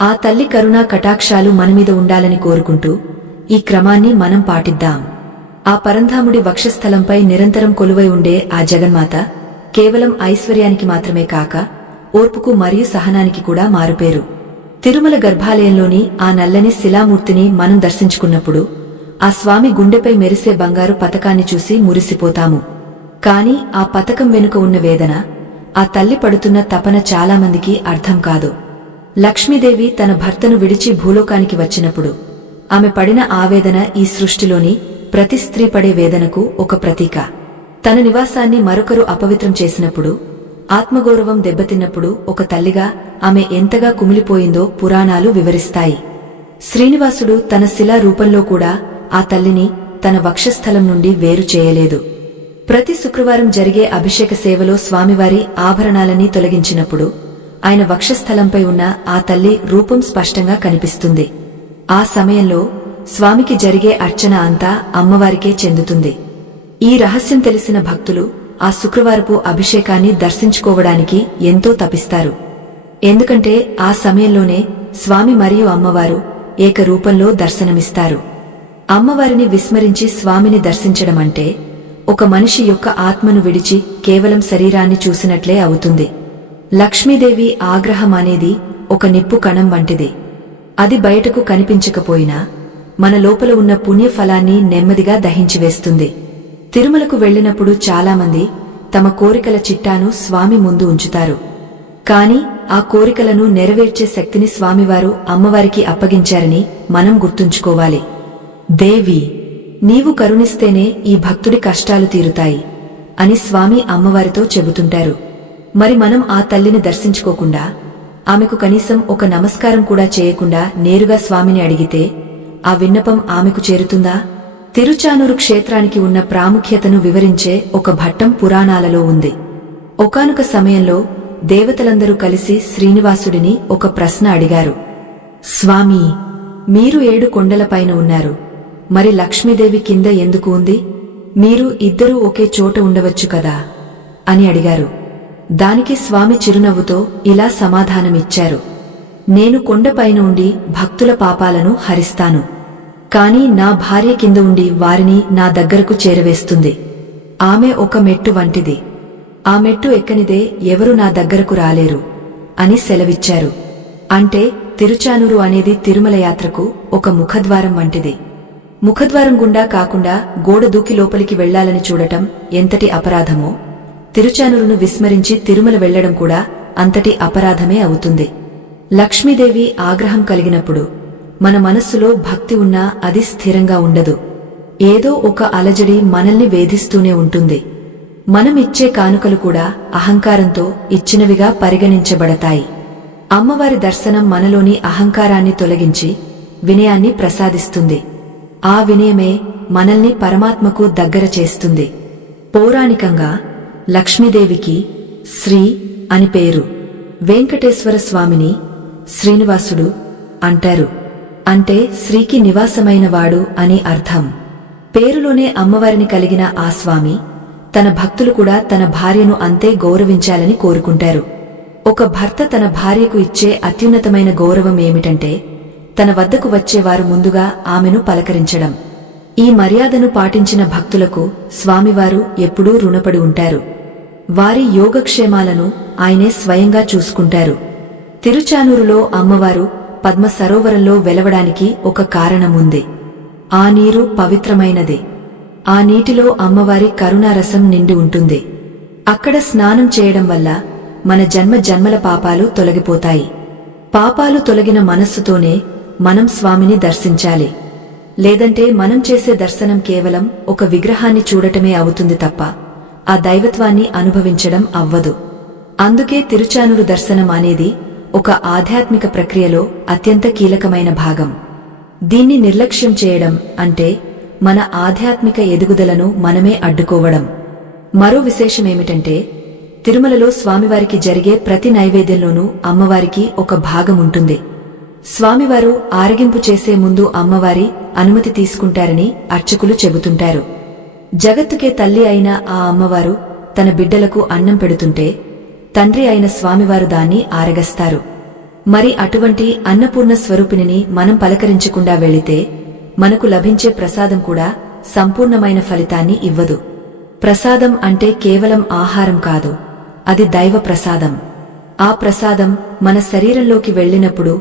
ఆ తల్లి కరుణా కటాక్షాలు మనమీద ఉండాలని కోరుకుంటూ ఈ క్రమాన్ని మనం పాటిద్దాం. ఆ పరంధాముడి వక్షస్థలంపై నిరంతరం కొలువై ఉండే ఆ జగన్మాత కేవలం ఐశ్వర్యానికి మాత్రమే కాక ఓర్పుకు మరియు సహనానికి కూడా మారుపేరు. తిరుమల గర్భాలయంలోని ఆ నల్లని శిలామూర్తిని మనం దర్శించుకున్నప్పుడు ఆ స్వామి గుండెపై మెరిసే బంగారు పతకాన్ని చూసి మురిసిపోతాము. కాని ఆ పతకం వెనుక ఉన్న వేదన, ఆ తల్లి పడుతున్న తపన చాలామందికి అర్థం కాదు. లక్ష్మీదేవి తన భర్తను విడిచి భూలోకానికి వచ్చినప్పుడు ఆమె పడిన ఆవేదన ఈ సృష్టిలోని ప్రతి స్త్రీ పడే వేదనకు ఒక ప్రతీక. తన నివాసాన్ని మరొకరు అపవిత్రం చేసినప్పుడు, ఆత్మగౌరవం దెబ్బతిన్నప్పుడు ఒక తల్లిగా ఆమె ఎంతగా కుమిలిపోయిందో పురాణాలు వివరిస్తాయి. శ్రీనివాసుడు తన శిలా రూపంలో కూడా ఆ తల్లిని తన వక్షస్థలం నుండి వేరు చేయలేదు. ప్రతి శుక్రవారం జరిగే అభిషేక సేవలో స్వామివారి ఆభరణాలన్నీ తొలగించినప్పుడు ఆయన వక్షస్థలంపై ఉన్న ఆ తల్లి రూపం స్పష్టంగా కనిపిస్తుంది. ఆ సమయంలో స్వామికి జరిగే అర్చన అంతా అమ్మవారికే చెందుతుంది. ఈ రహస్యం తెలిసిన భక్తులు ఆ శుక్రవారపు అభిషేకాన్ని దర్శించుకోవడానికి ఎంతో తపిస్తారు. ఎందుకంటే ఆ సమయంలోనే స్వామి మరియు అమ్మవారు ఏకరూపంలో దర్శనమిస్తారు. అమ్మవారిని విస్మరించి స్వామిని దర్శించడమంటే ఒక మనిషి యొక్క ఆత్మను విడిచి కేవలం శరీరాన్ని చూసినట్లే అవుతుంది. లక్ష్మీదేవి ఆగ్రహం అనేది ఒక నిప్పు కణం వంటిది. అది బయటకు కనిపించకపోయినా మన లోపల ఉన్న పుణ్యఫలాన్ని నెమ్మదిగా దహించివేస్తుంది. తిరుమలకు వెళ్లినప్పుడు చాలామంది తమ కోరికల చిట్టాను స్వామి ముందు ఉంచుతారు. కాని ఆ కోరికలను నెరవేర్చే శక్తిని స్వామివారు అమ్మవారికి అప్పగించారని మనం గుర్తుంచుకోవాలి. దేవి, నీవు కరుణిస్తేనే ఈ భక్తుడి కష్టాలు తీరుతాయి అని స్వామి అమ్మవారితో చెబుతుంటారు. మరి మనం ఆ తల్లిని దర్శించుకోకుండా, ఆమెకు కనీసం ఒక నమస్కారం కూడా చేయకుండా నేరుగా స్వామిని అడిగితే ఆ విన్నపం ఆమెకు చేరుతుందా? తిరుచానూరు క్షేత్రానికి ఉన్న ప్రాముఖ్యతను వివరించే ఒక ఘట్టం పురాణాలలో ఉంది. ఒకానొక సమయంలో దేవతలందరూ కలిసి శ్రీనివాసుడిని ఒక ప్రశ్న అడిగారు. స్వామీ, మీరు 7 కొండలపైన ఉన్నారు, మరి లక్ష్మీదేవి కింద ఎందుకు ఉంది? మీరు ఇద్దరూ ఒకే చోట ఉండవచ్చు కదా అని అడిగారు. దానికి స్వామి చిరునవ్వుతో ఇలా సమాధానమిచ్చారు. నేను కొండపైన ఉండి భక్తుల పాపాలను హరిస్తాను. కాని నా భార్య కింద ఉండి వారిని నా దగ్గరకు చేరవేస్తుంది. ఆమె ఒక మెట్టు వంటిది. ఆ మెట్టు ఎక్కనిదే ఎవరు నా దగ్గరకు రాలేరు అని సెలవిచ్చారు. అంటే తిరుచానూరు అనేది తిరుమల యాత్రకు ఒక ముఖద్వారం వంటిది. ముఖద్వారం గుండా కాకుండా గోడ దూకి లోపలికి వెళ్లాలని చూడటం ఎంతటి అపరాధమో, తిరుచానూరును విస్మరించి తిరుమల వెళ్లడం కూడా అంతటి అపరాధమే అవుతుంది. లక్ష్మీదేవి ఆగ్రహం కలిగినప్పుడు మన మనస్సులో భక్తి ఉన్నా అది స్థిరంగా ఉండదు. ఏదో ఒక అలజడి మనల్ని వేధిస్తూనే ఉంటుంది. మనం ఇచ్చే కానుకలు కూడా అహంకారంతో ఇచ్చినవిగా పరిగణించబడతాయి. అమ్మవారి దర్శనం మనలోని అహంకారాన్ని తొలగించి వినయాన్ని ప్రసాదిస్తుంది. ఆ వినయమే మనల్ని పరమాత్మకు దగ్గర చేస్తుంది. పౌరాణికంగా లక్ష్మీదేవికి శ్రీ అని పేరు. వెంకటేశ్వర స్వామిని శ్రీనివాసుడు అంటారు. అంటే శ్రీకి నివాసమైనవాడు అని అర్థం. పేరులోనే అమ్మవారిని కలిగిన ఆ స్వామి తన భక్తులు కూడా తన భార్యను అంతే గౌరవించాలని కోరుకుంటారు. ఒక భర్త తన భార్యకు ఇచ్చే అత్యున్నతమైన గౌరవం ఏమిటంటే తన వద్దకు వచ్చేవారు ముందుగా ఆమెను పలకరించడం. ఈ మర్యాదను పాటించిన భక్తులకు స్వామివారు ఎప్పుడూ రుణపడి ఉంటారు. వారి యోగక్షేమాలను ఆయనే స్వయంగా చూసుకుంటారు. తిరుచానూరులో అమ్మవారు పద్మ సరోవరంలో వెలవడానికి ఒక కారణముంది. ఆ నీరు పవిత్రమైనది. ఆ నీటిలో అమ్మవారి కరుణారసం నిండి ఉంటుంది. అక్కడ స్నానం చేయడం వల్ల మన జన్మ జన్మల పాపాలు తొలగిపోతాయి. పాపాలు తొలగిన మనస్సుతోనే మనం స్వామిని దర్శించాలి. లేదంటే మనం చేసే దర్శనం కేవలం ఒక విగ్రహాన్ని చూడటమే అవుతుంది తప్ప ఆ దైవత్వాన్ని అనుభవించడం అవ్వదు. అందుకే తిరుచానూరు దర్శనం అనేది ఒక ఆధ్యాత్మిక ప్రక్రియలో అత్యంత కీలకమైన భాగం. దీన్ని నిర్లక్ష్యం చేయడం అంటే మన ఆధ్యాత్మిక ఎదుగుదలను మనమే అడ్డుకోవడం. మరో విశేషమేమిటంటే తిరుమలలో స్వామివారికి జరిగే ప్రతి నైవేద్యంలోనూ అమ్మవారికి ఒక భాగం ఉంటుంది. స్వామివారు ఆరగింపు చేసే ముందు అమ్మవారి అనుమతి తీసుకుంటారని అర్చకులు చెబుతుంటారు. జగత్తుకే తల్లి అయిన ఆ అమ్మవారు తన బిడ్డలకు అన్నం పెడుతుంటే తండ్రి అయిన స్వామివారు దాన్ని ఆరగస్తారు. మరి అటువంటి అన్నపూర్ణ స్వరూపిణిని మనం పలకరించకుండా వెళితే మనకు లభించే ప్రసాదం కూడా సంపూర్ణమైన ఫలితాన్ని ఇవ్వదు. ప్రసాదం అంటే కేవలం ఆహారం కాదు, అది దైవ ప్రసాదం. ఆ ప్రసాదం మన శరీరంలోకి వెళ్ళినప్పుడు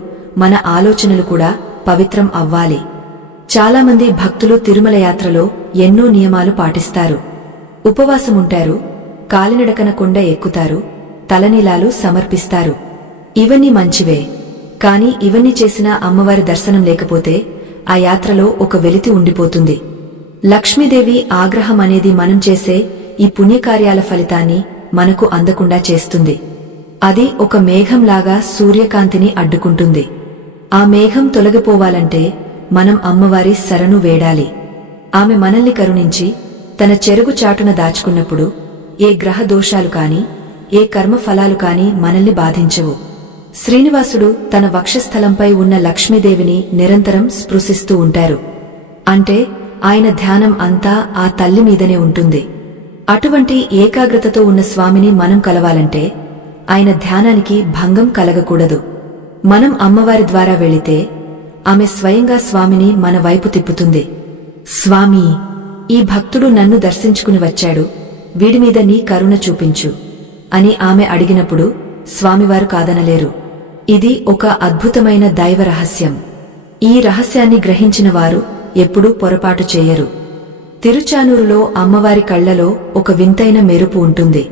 మన ఆలోచనలు కూడా పవిత్రం అవ్వాలి. చాలామంది భక్తులు తిరుమల యాత్రలో ఎన్నో నియమాలు పాటిస్తారు. ఉపవాసముంటారు, కాలినడకన కొండ ఎక్కుతారు, తలనీలాలు సమర్పిస్తారు. ఇవన్నీ మంచివే. కాని ఇవన్నీ చేసినా అమ్మవారి దర్శనం లేకపోతే ఆ యాత్రలో ఒక వెలితి ఉండిపోతుంది. లక్ష్మీదేవి ఆగ్రహం అనేది మనం చేసే ఈ పుణ్యకార్యాల ఫలితాన్ని మనకు అందకుండా చేస్తుంది. అది ఒక మేఘంలాగా సూర్యకాంతిని అడ్డుకుంటుంది. ఆ మేఘం తొలగిపోవాలంటే మనం అమ్మవారి శరణు వేడాలి. ఆమె మనల్ని కరుణించి తన చెరుగు చాటున దాచుకున్నప్పుడు ఏ గ్రహ దోషాలు కాని ఏ కర్మఫలాలు కాని మనల్ని బాధించవు. శ్రీనివాసుడు తన వక్షస్థలంపై ఉన్న లక్ష్మీదేవిని నిరంతరం స్పృశిస్తూ ఉంటారు. అంటే ఆయన ధ్యానం అంతా ఆ తల్లి మీదనే ఉంటుంది. అటువంటి ఏకాగ్రతతో ఉన్న స్వామిని మనం కలవాలంటే ఆయన ధ్యానానికి భంగం కలగకూడదు. మనం అమ్మవారి ద్వారా వెళితే ఆమె స్వయంగా స్వామిని మన వైపు తిప్పుతుంది. స్వామీ, ఈ భక్తుడు నన్ను దర్శించుకుని వచ్చాడు, వీడిమీద నీ కరుణ చూపించు అని ఆమె అడిగినప్పుడు స్వామివారు కాదనలేరు. ఇది ఒక అద్భుతమైన దైవ రహస్యం. ఈ రహస్యాన్ని గ్రహించిన వారు ఎప్పుడూ పొరపాటు చేయరు. తిరుచానూరులో అమ్మవారి కళ్లలో ఒక వింతైన మెరుపు ఉంటుంది.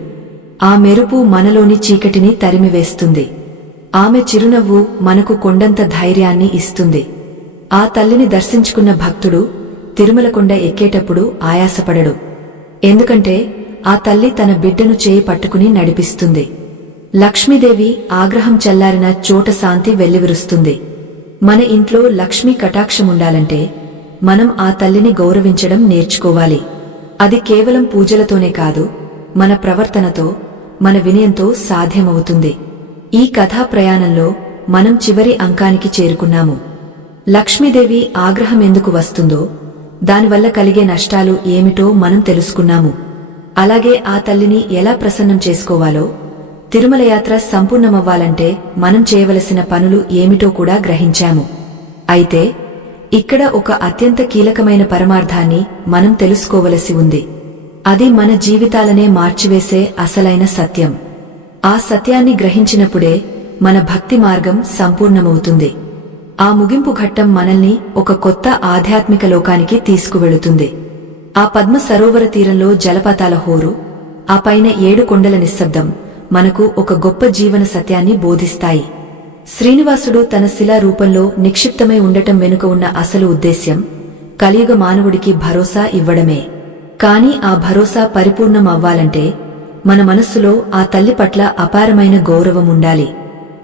ఆ మెరుపు మనలోని చీకటిని తరిమివేస్తుంది. ఆమె చిరునవ్వు మనకు కొండంత ధైర్యాన్ని ఇస్తుంది. ఆ తల్లిని దర్శించుకున్న భక్తుడు తిరుమల కొండ ఎక్కేటప్పుడు ఆయాసపడడు. ఎందుకంటే ఆ తల్లి తన బిడ్డను చేయి పట్టుకుని నడిపిస్తుంది. లక్ష్మీదేవి ఆగ్రహం చల్లారిన చోట శాంతి వెల్లివిరుస్తుంది. మన ఇంట్లో లక్ష్మీ కటాక్షముండాలంటే మనం ఆ తల్లిని గౌరవించడం నేర్చుకోవాలి. అది కేవలం పూజలతోనే కాదు, మన ప్రవర్తనతో, మన వినయంతో సాధ్యమవుతుంది. ఈ కథా ప్రయాణంలో మనం చివరి అంకానికి చేరుకున్నాము. లక్ష్మీదేవి ఆగ్రహం ఎందుకు వస్తుందో, దానివల్ల కలిగే నష్టాలు ఏమిటో మనం తెలుసుకున్నాము. అలాగే ఆ తల్లిని ఎలా ప్రసన్నం చేసుకోవాలో, తిరుమల యాత్ర సంపూర్ణమవ్వాలంటే మనం చేయవలసిన పనులు ఏమిటో కూడా గ్రహించాము. అయితే ఇక్కడ ఒక అత్యంత కీలకమైన పరమార్థాన్ని మనం తెలుసుకోవలసి ఉంది. అది మన జీవితాలనే మార్చివేసే అసలైన సత్యం. ఆ సత్యాన్ని గ్రహించినప్పుడే మన భక్తి మార్గం సంపూర్ణమవుతుంది. ఆ ముగింపు ఘట్టం మనల్ని ఒక కొత్త ఆధ్యాత్మిక లోకానికి తీసుకువెళుతుంది. ఆ పద్మ సరోవర తీరంలో జలపాతాల హోరు, ఆ పైన 7 కొండల నిశ్శబ్దం మనకు ఒక గొప్ప జీవన సత్యాన్ని బోధిస్తాయి. శ్రీనివాసుడు తన శిలా రూపంలో నిక్షిప్తమై ఉండటం వెనుక ఉన్న అసలు ఉద్దేశ్యం కలియుగ మానవుడికి భరోసా ఇవ్వడమే. కాని ఆ భరోసా పరిపూర్ణం అవ్వాలంటే మన మనస్సులో ఆ తల్లి పట్ల అపారమైన గౌరవం ఉండాలి.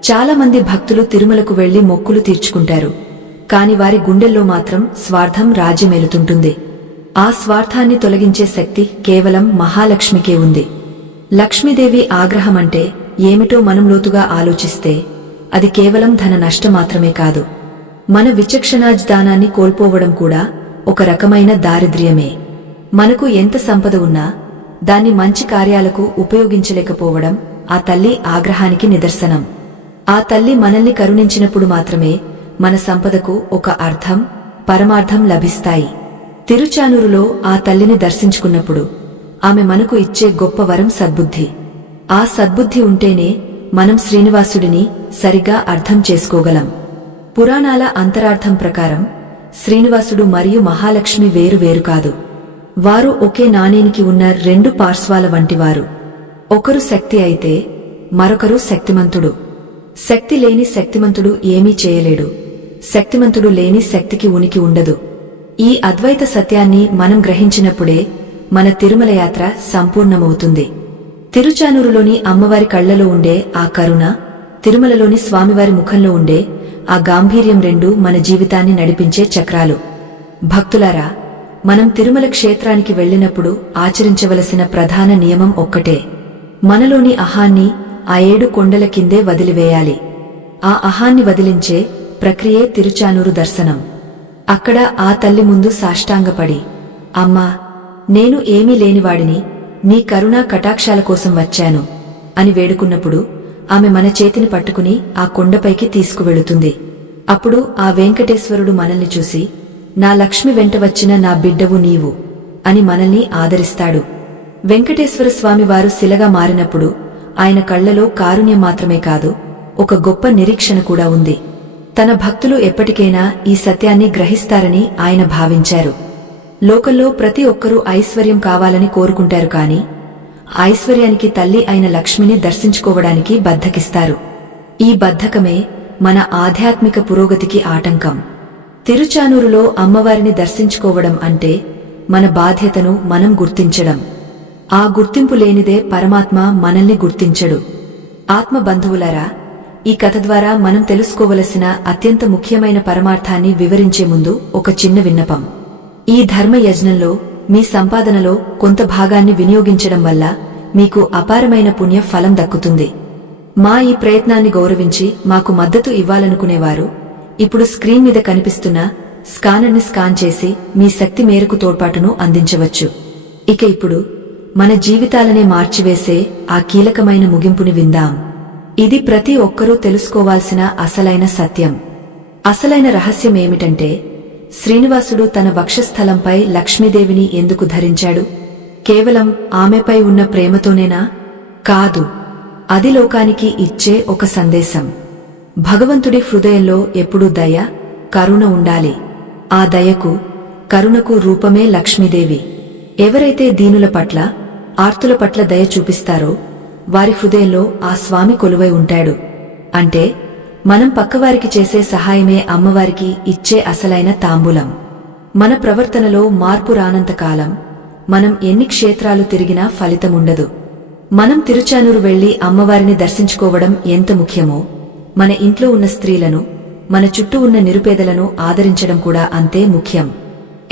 చాలామంది భక్తులు తిరుమలకు వెళ్లి మొక్కులు తీర్చుకుంటారు. కాని వారి గుండెల్లో మాత్రం స్వార్థం రాజ్యమేలుతుంటుంది. ఆ స్వార్థాన్ని తొలగించే శక్తి కేవలం మహాలక్ష్మికే ఉంది. లక్ష్మీదేవి ఆగ్రహమంటే ఏమిటో మనం లోతుగా ఆలోచిస్తే అది కేవలం ధన నష్టం మాత్రమే కాదు, మన విచక్షణాజ్ఞానాన్ని కోల్పోవడం కూడా ఒక రకమైన దారిద్ర్యమే. మనకు ఎంత సంపద ఉన్నా దాన్ని మంచి కార్యాలకు ఉపయోగించలేకపోవడం ఆ తల్లి ఆగ్రహానికి నిదర్శనం. ఆ తల్లి మనల్ని కరుణించినప్పుడు మాత్రమే మన సంపదకు ఒక అర్థం, పరమార్థం లభిస్తాయి. తిరుచానూరులో ఆ తల్లిని దర్శించుకున్నప్పుడు ఆమె మనకు ఇచ్చే గొప్ప వరం సద్బుద్ధి. ఆ సద్బుద్ధి ఉంటేనే మనం శ్రీనివాసుడిని సరిగా అర్థం చేసుకోగలం. పురాణాల అంతరార్థం ప్రకారం శ్రీనివాసుడు మరియు మహాలక్ష్మి వేరు కాదు. వారు ఒకే నాణేనికి ఉన్న 2 పార్శ్వాల వంటివారు. ఒకరు శక్తి అయితే మరొకరు శక్తిమంతుడు. శక్తి లేని శక్తిమంతుడు ఏమీ చేయలేడు, శక్తిమంతుడు లేని శక్తికి ఉనికి ఉండదు. ఈ అద్వైత సత్యాన్ని మనం గ్రహించినప్పుడే మన తిరుమల యాత్ర సంపూర్ణమవుతుంది. తిరుచానూరులోని అమ్మవారి కళ్లలో ఉండే ఆ కరుణ, తిరుమలలోని స్వామివారి ముఖంలో ఉండే ఆ గాంభీర్యం రెండూ మన జీవితాన్ని నడిపించే చక్రాలు. భక్తులారా, మనం తిరుమల క్షేత్రానికి వెళ్లినప్పుడు ఆచరించవలసిన ప్రధాన నియమం ఒక్కటే. మనలోని అహాన్ని ఆ 7 కొండల కిందే వదిలివేయాలి. ఆ అహాన్ని వదిలించే ప్రక్రియే తిరుచానూరు దర్శనం. అక్కడ ఆ తల్లి ముందు సాష్టాంగపడి, అమ్మా, నేను ఏమీ లేనివాడిని, నీ కరుణా కటాక్షాల కోసం వచ్చాను అని వేడుకున్నప్పుడు ఆమె మన చేతిని పట్టుకుని ఆ కొండపైకి తీసుకువెళుతుంది. అప్పుడు ఆ వెంకటేశ్వరుడు మనల్ని చూసి, నా లక్ష్మి వెంట వచ్చిన నా బిడ్డవు నీవు అని మనల్ని ఆదరిస్తాడు. వెంకటేశ్వర స్వామివారు శిలగా మారినప్పుడు ఆయన కళ్లలో కారుణ్యం మాత్రమే కాదు, ఒక గొప్ప నిరీక్షణ కూడా ఉంది. తన భక్తులు ఎప్పటికైనా ఈ సత్యాన్ని గ్రహిస్తారని ఆయన భావించారు. లోకంలో ప్రతి ఒక్కరూ ఐశ్వర్యం కావాలని కోరుకుంటారు, కాని ఐశ్వర్యానికి తల్లి అయిన లక్ష్మిని దర్శించుకోవడానికి బద్ధకిస్తారు. ఈ బద్ధకమే మన ఆధ్యాత్మిక పురోగతికి ఆటంకం. తిరుచానూరులో అమ్మవారిని దర్శించుకోవడం అంటే మన బాధ్యతను మనం గుర్తించడం. ఆ గుర్తింపు లేనిదే పరమాత్మ మనల్ని గుర్తించడు. ఆత్మ బంధువులారా, ఈ కథ ద్వారా మనం తెలుసుకోవలసిన అత్యంత ముఖ్యమైన పరమార్థాన్ని వివరించే ముందు ఒక చిన్న విన్నపం. ఈ ధర్మ యజ్ఞంలో మీ సంపాదనలో కొంత భాగాన్ని వినియోగించడం వల్ల మీకు అపారమైన పుణ్య ఫలం దక్కుతుంది. మా ఈ ప్రయత్నాన్ని గౌరవించి మాకు మద్దతు ఇవ్వాలనుకునేవారు ఇప్పుడు స్క్రీన్ మీద కనిపిస్తున్న స్కానర్ని స్కాన్ చేసి మీ శక్తి మేరకు తోడ్పాటును అందించవచ్చు. ఇక ఇప్పుడు మన జీవితాలనే మార్చివేసే ఆ కీలకమైన ముగింపుని విందాం. ఇది ప్రతి ఒక్కరూ తెలుసుకోవాల్సిన అసలైన సత్యం. అసలైన రహస్యం ఏమిటంటే, శ్రీనివాసుడు తన వక్షస్థలంపై లక్ష్మీదేవిని ఎందుకు ధరించాడు? కేవలం ఆమెపై ఉన్న ప్రేమతోనేనా? కాదు. అది లోకానికి ఇచ్చే ఒక సందేశం. భగవంతుడి హృదయంలో ఎప్పుడూ దయ, కరుణ ఉండాలి. ఆ దయకు, కరుణకు రూపమే లక్ష్మీదేవి. ఎవరైతే దీనుల పట్ల, ఆర్తుల పట్ల దయ చూపిస్తారో వారి హృదయంలో ఆ స్వామి కొలువై ఉంటాడు. అంటే మనం పక్కవారికి చేసే సహాయమే అమ్మవారికి ఇచ్చే అసలైన తాంబూలం. మన ప్రవర్తనలో మార్పు రానంతకాలం మనం ఎన్ని క్షేత్రాలు తిరిగినా ఫలితముండదు. మనం తిరుచానూరు వెళ్లి అమ్మవారిని దర్శించుకోవడం ఎంత ముఖ్యమో, మన ఇంట్లో ఉన్న స్త్రీలను, మన చుట్టూ ఉన్న నిరుపేదలను ఆదరించడం కూడా అంతే ముఖ్యం.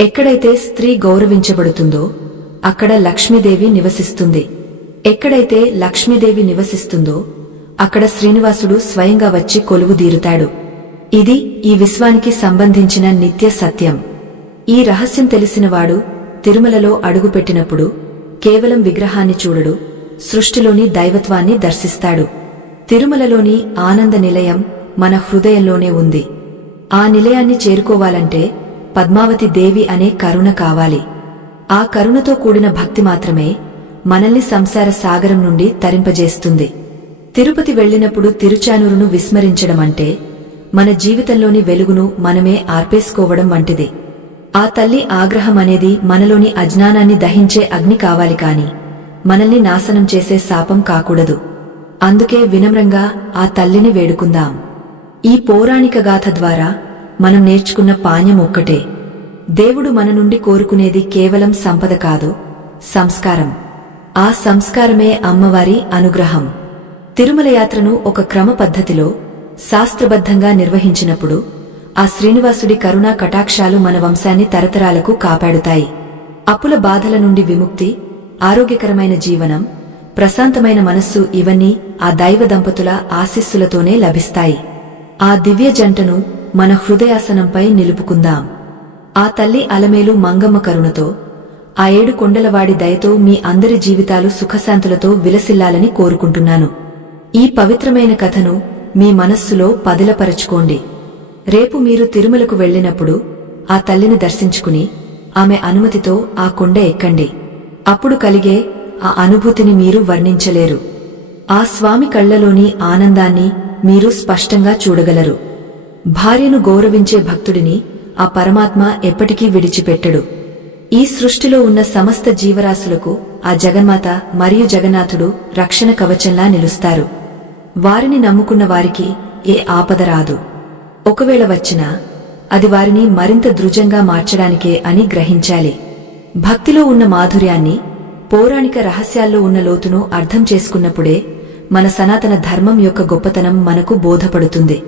ఎక్కడైతే స్త్రీ గౌరవించబడుతుందో అక్కడ లక్ష్మీదేవి నివసిస్తుంది. ఎక్కడైతే లక్ష్మీదేవి నివసిస్తుందో అక్కడ శ్రీనివాసుడు స్వయంగా వచ్చి కొలువుదీరుతాడు. ఇది ఈ విశ్వానికి సంబంధించిన నిత్య సత్యం. ఈ రహస్యం తెలిసినవాడు తిరుమలలో అడుగుపెట్టినప్పుడు కేవలం విగ్రహాన్ని చూడడు, సృష్టిలోని దైవత్వాన్ని దర్శిస్తాడు. తిరుమలలోని ఆనంద నిలయం మన హృదయంలోనే ఉంది. ఆ నిలయాన్ని చేరుకోవాలంటే పద్మావతి దేవి అనే కరుణ కావాలి. ఆ కరుణతో కూడిన భక్తి మాత్రమే మనల్ని సంసార సాగరం నుండి తరింపజేస్తుంది. తిరుపతి వెళ్లినప్పుడు తిరుచానూరును విస్మరించడం అంటే మన జీవితంలోని వెలుగును మనమే ఆర్పేసుకోవడం వంటిది. ఆ తల్లి ఆగ్రహం అనేది మనలోని అజ్ఞానాన్ని దహించే అగ్ని కావాలి, కాని మనల్ని నాశనం చేసే శాపం కాకూడదు. అందుకే వినమ్రంగా ఆ తల్లిని వేడుకుందాం. ఈ పౌరాణిక గాథ ద్వారా మనం నేర్చుకున్న పాఠం ఒక్కటే: దేవుడు మన నుండి కోరుకునేది కేవలం సంపద కాదు, సంస్కారం. ఆ సంస్కారమే అమ్మవారి అనుగ్రహం. తిరుమల యాత్రను ఒక క్రమ పద్ధతిలో శాస్త్రబద్ధంగా నిర్వహించినప్పుడు ఆ శ్రీనివాసుడి కరుణా కటాక్షాలు మన వంశాన్ని తరతరాలకు కాపాడుతాయి. అప్పుల బాధల నుండి విముక్తి, ఆరోగ్యకరమైన జీవనం, ప్రశాంతమైన మనస్సు ఇవన్నీ ఆ దైవ దంపతుల ఆశీస్సులతోనే లభిస్తాయి. ఆ దివ్య జంటను మన హృదయాసనంపై నిలుపుకుందాం. ఆ తల్లి అలమేలు మంగమ్మ కరుణతో, ఆ 7 కొండలవాడి దయతో మీ అందరి జీవితాలు సుఖశాంతులతో విలసిల్లాలని కోరుకుంటున్నాను. ఈ పవిత్రమైన కథను మీ మనస్సులో పదిలపరచుకోండి. రేపు మీరు తిరుమలకు వెళ్లినప్పుడు ఆ తల్లిని దర్శించుకుని ఆమె అనుమతితో ఆ కొండ ఎక్కండి. అప్పుడు కలిగే ఆ అనుభూతిని మీరు వర్ణించలేరు. ఆ స్వామి కళ్లలోని ఆనందాన్ని మీరు స్పష్టంగా చూడగలరు. భార్యను గౌరవించే భక్తుడిని ఆ పరమాత్మ ఎప్పటికీ విడిచిపెట్టడు. ఈ సృష్టిలో ఉన్న సమస్త జీవరాశులకు ఆ జగన్మాత మరియు జగన్నాథుడు రక్షణ కవచంలా నిలుస్తారు. వారిని నమ్ముకున్న వారికి ఏ ఆపద రాదు. ఒకవేళ వచ్చినా అది వారిని మరింత దృఢంగా మార్చడానికే అని గ్రహించాలి. భక్తిలో ఉన్న మాధుర్యాన్ని, పౌరాణిక రహస్యాల్లో ఉన్న లోతును అర్థం చేసుకున్నప్పుడే మన సనాతన ధర్మం యొక్క గొప్పతనం మనకు బోధపడుతుంది.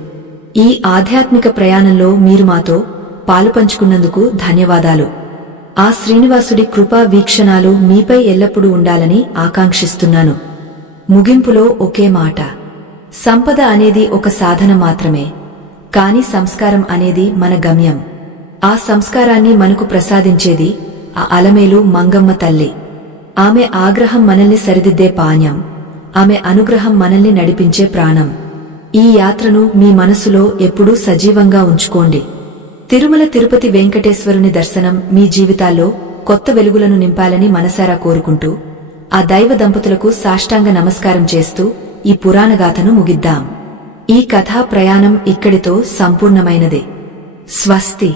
ఈ ఆధ్యాత్మిక ప్రయాణంలో మీరు మాతో పాలుపంచుకున్నందుకు ధన్యవాదాలు. ఆ శ్రీనివాసుడి కృపా వీక్షణాలు మీపై ఎల్లప్పుడూ ఉండాలని ఆకాంక్షిస్తున్నాను. ముగింపులో ఒకే మాట. సంపద అనేది ఒక సాధన మాత్రమే, కాని సంస్కారం అనేది మన గమ్యం. ఆ సంస్కారాన్ని మనకు ప్రసాదించేది ఆ అలమేలు మంగమ్మ తల్లి. ఆమె ఆగ్రహం మనల్ని సరిదిద్దే పాణ్యం, ఆమె అనుగ్రహం మనల్ని నడిపించే ప్రాణం. ఈ యాత్రను మీ మనసులో ఎప్పుడూ సజీవంగా ఉంచుకోండి. తిరుమల తిరుపతి వెంకటేశ్వరుని దర్శనం మీ జీవితాల్లో కొత్త వెలుగులను నింపాలని మనసారా కోరుకుంటూ, ఆ దైవ దంపతులకు సాష్టాంగ నమస్కారం చేస్తూ ఈ పురాణగాథను ముగిద్దాం. ఈ కథా ప్రయాణం ఇక్కడితో సంపూర్ణమైనదే. స్వస్తి.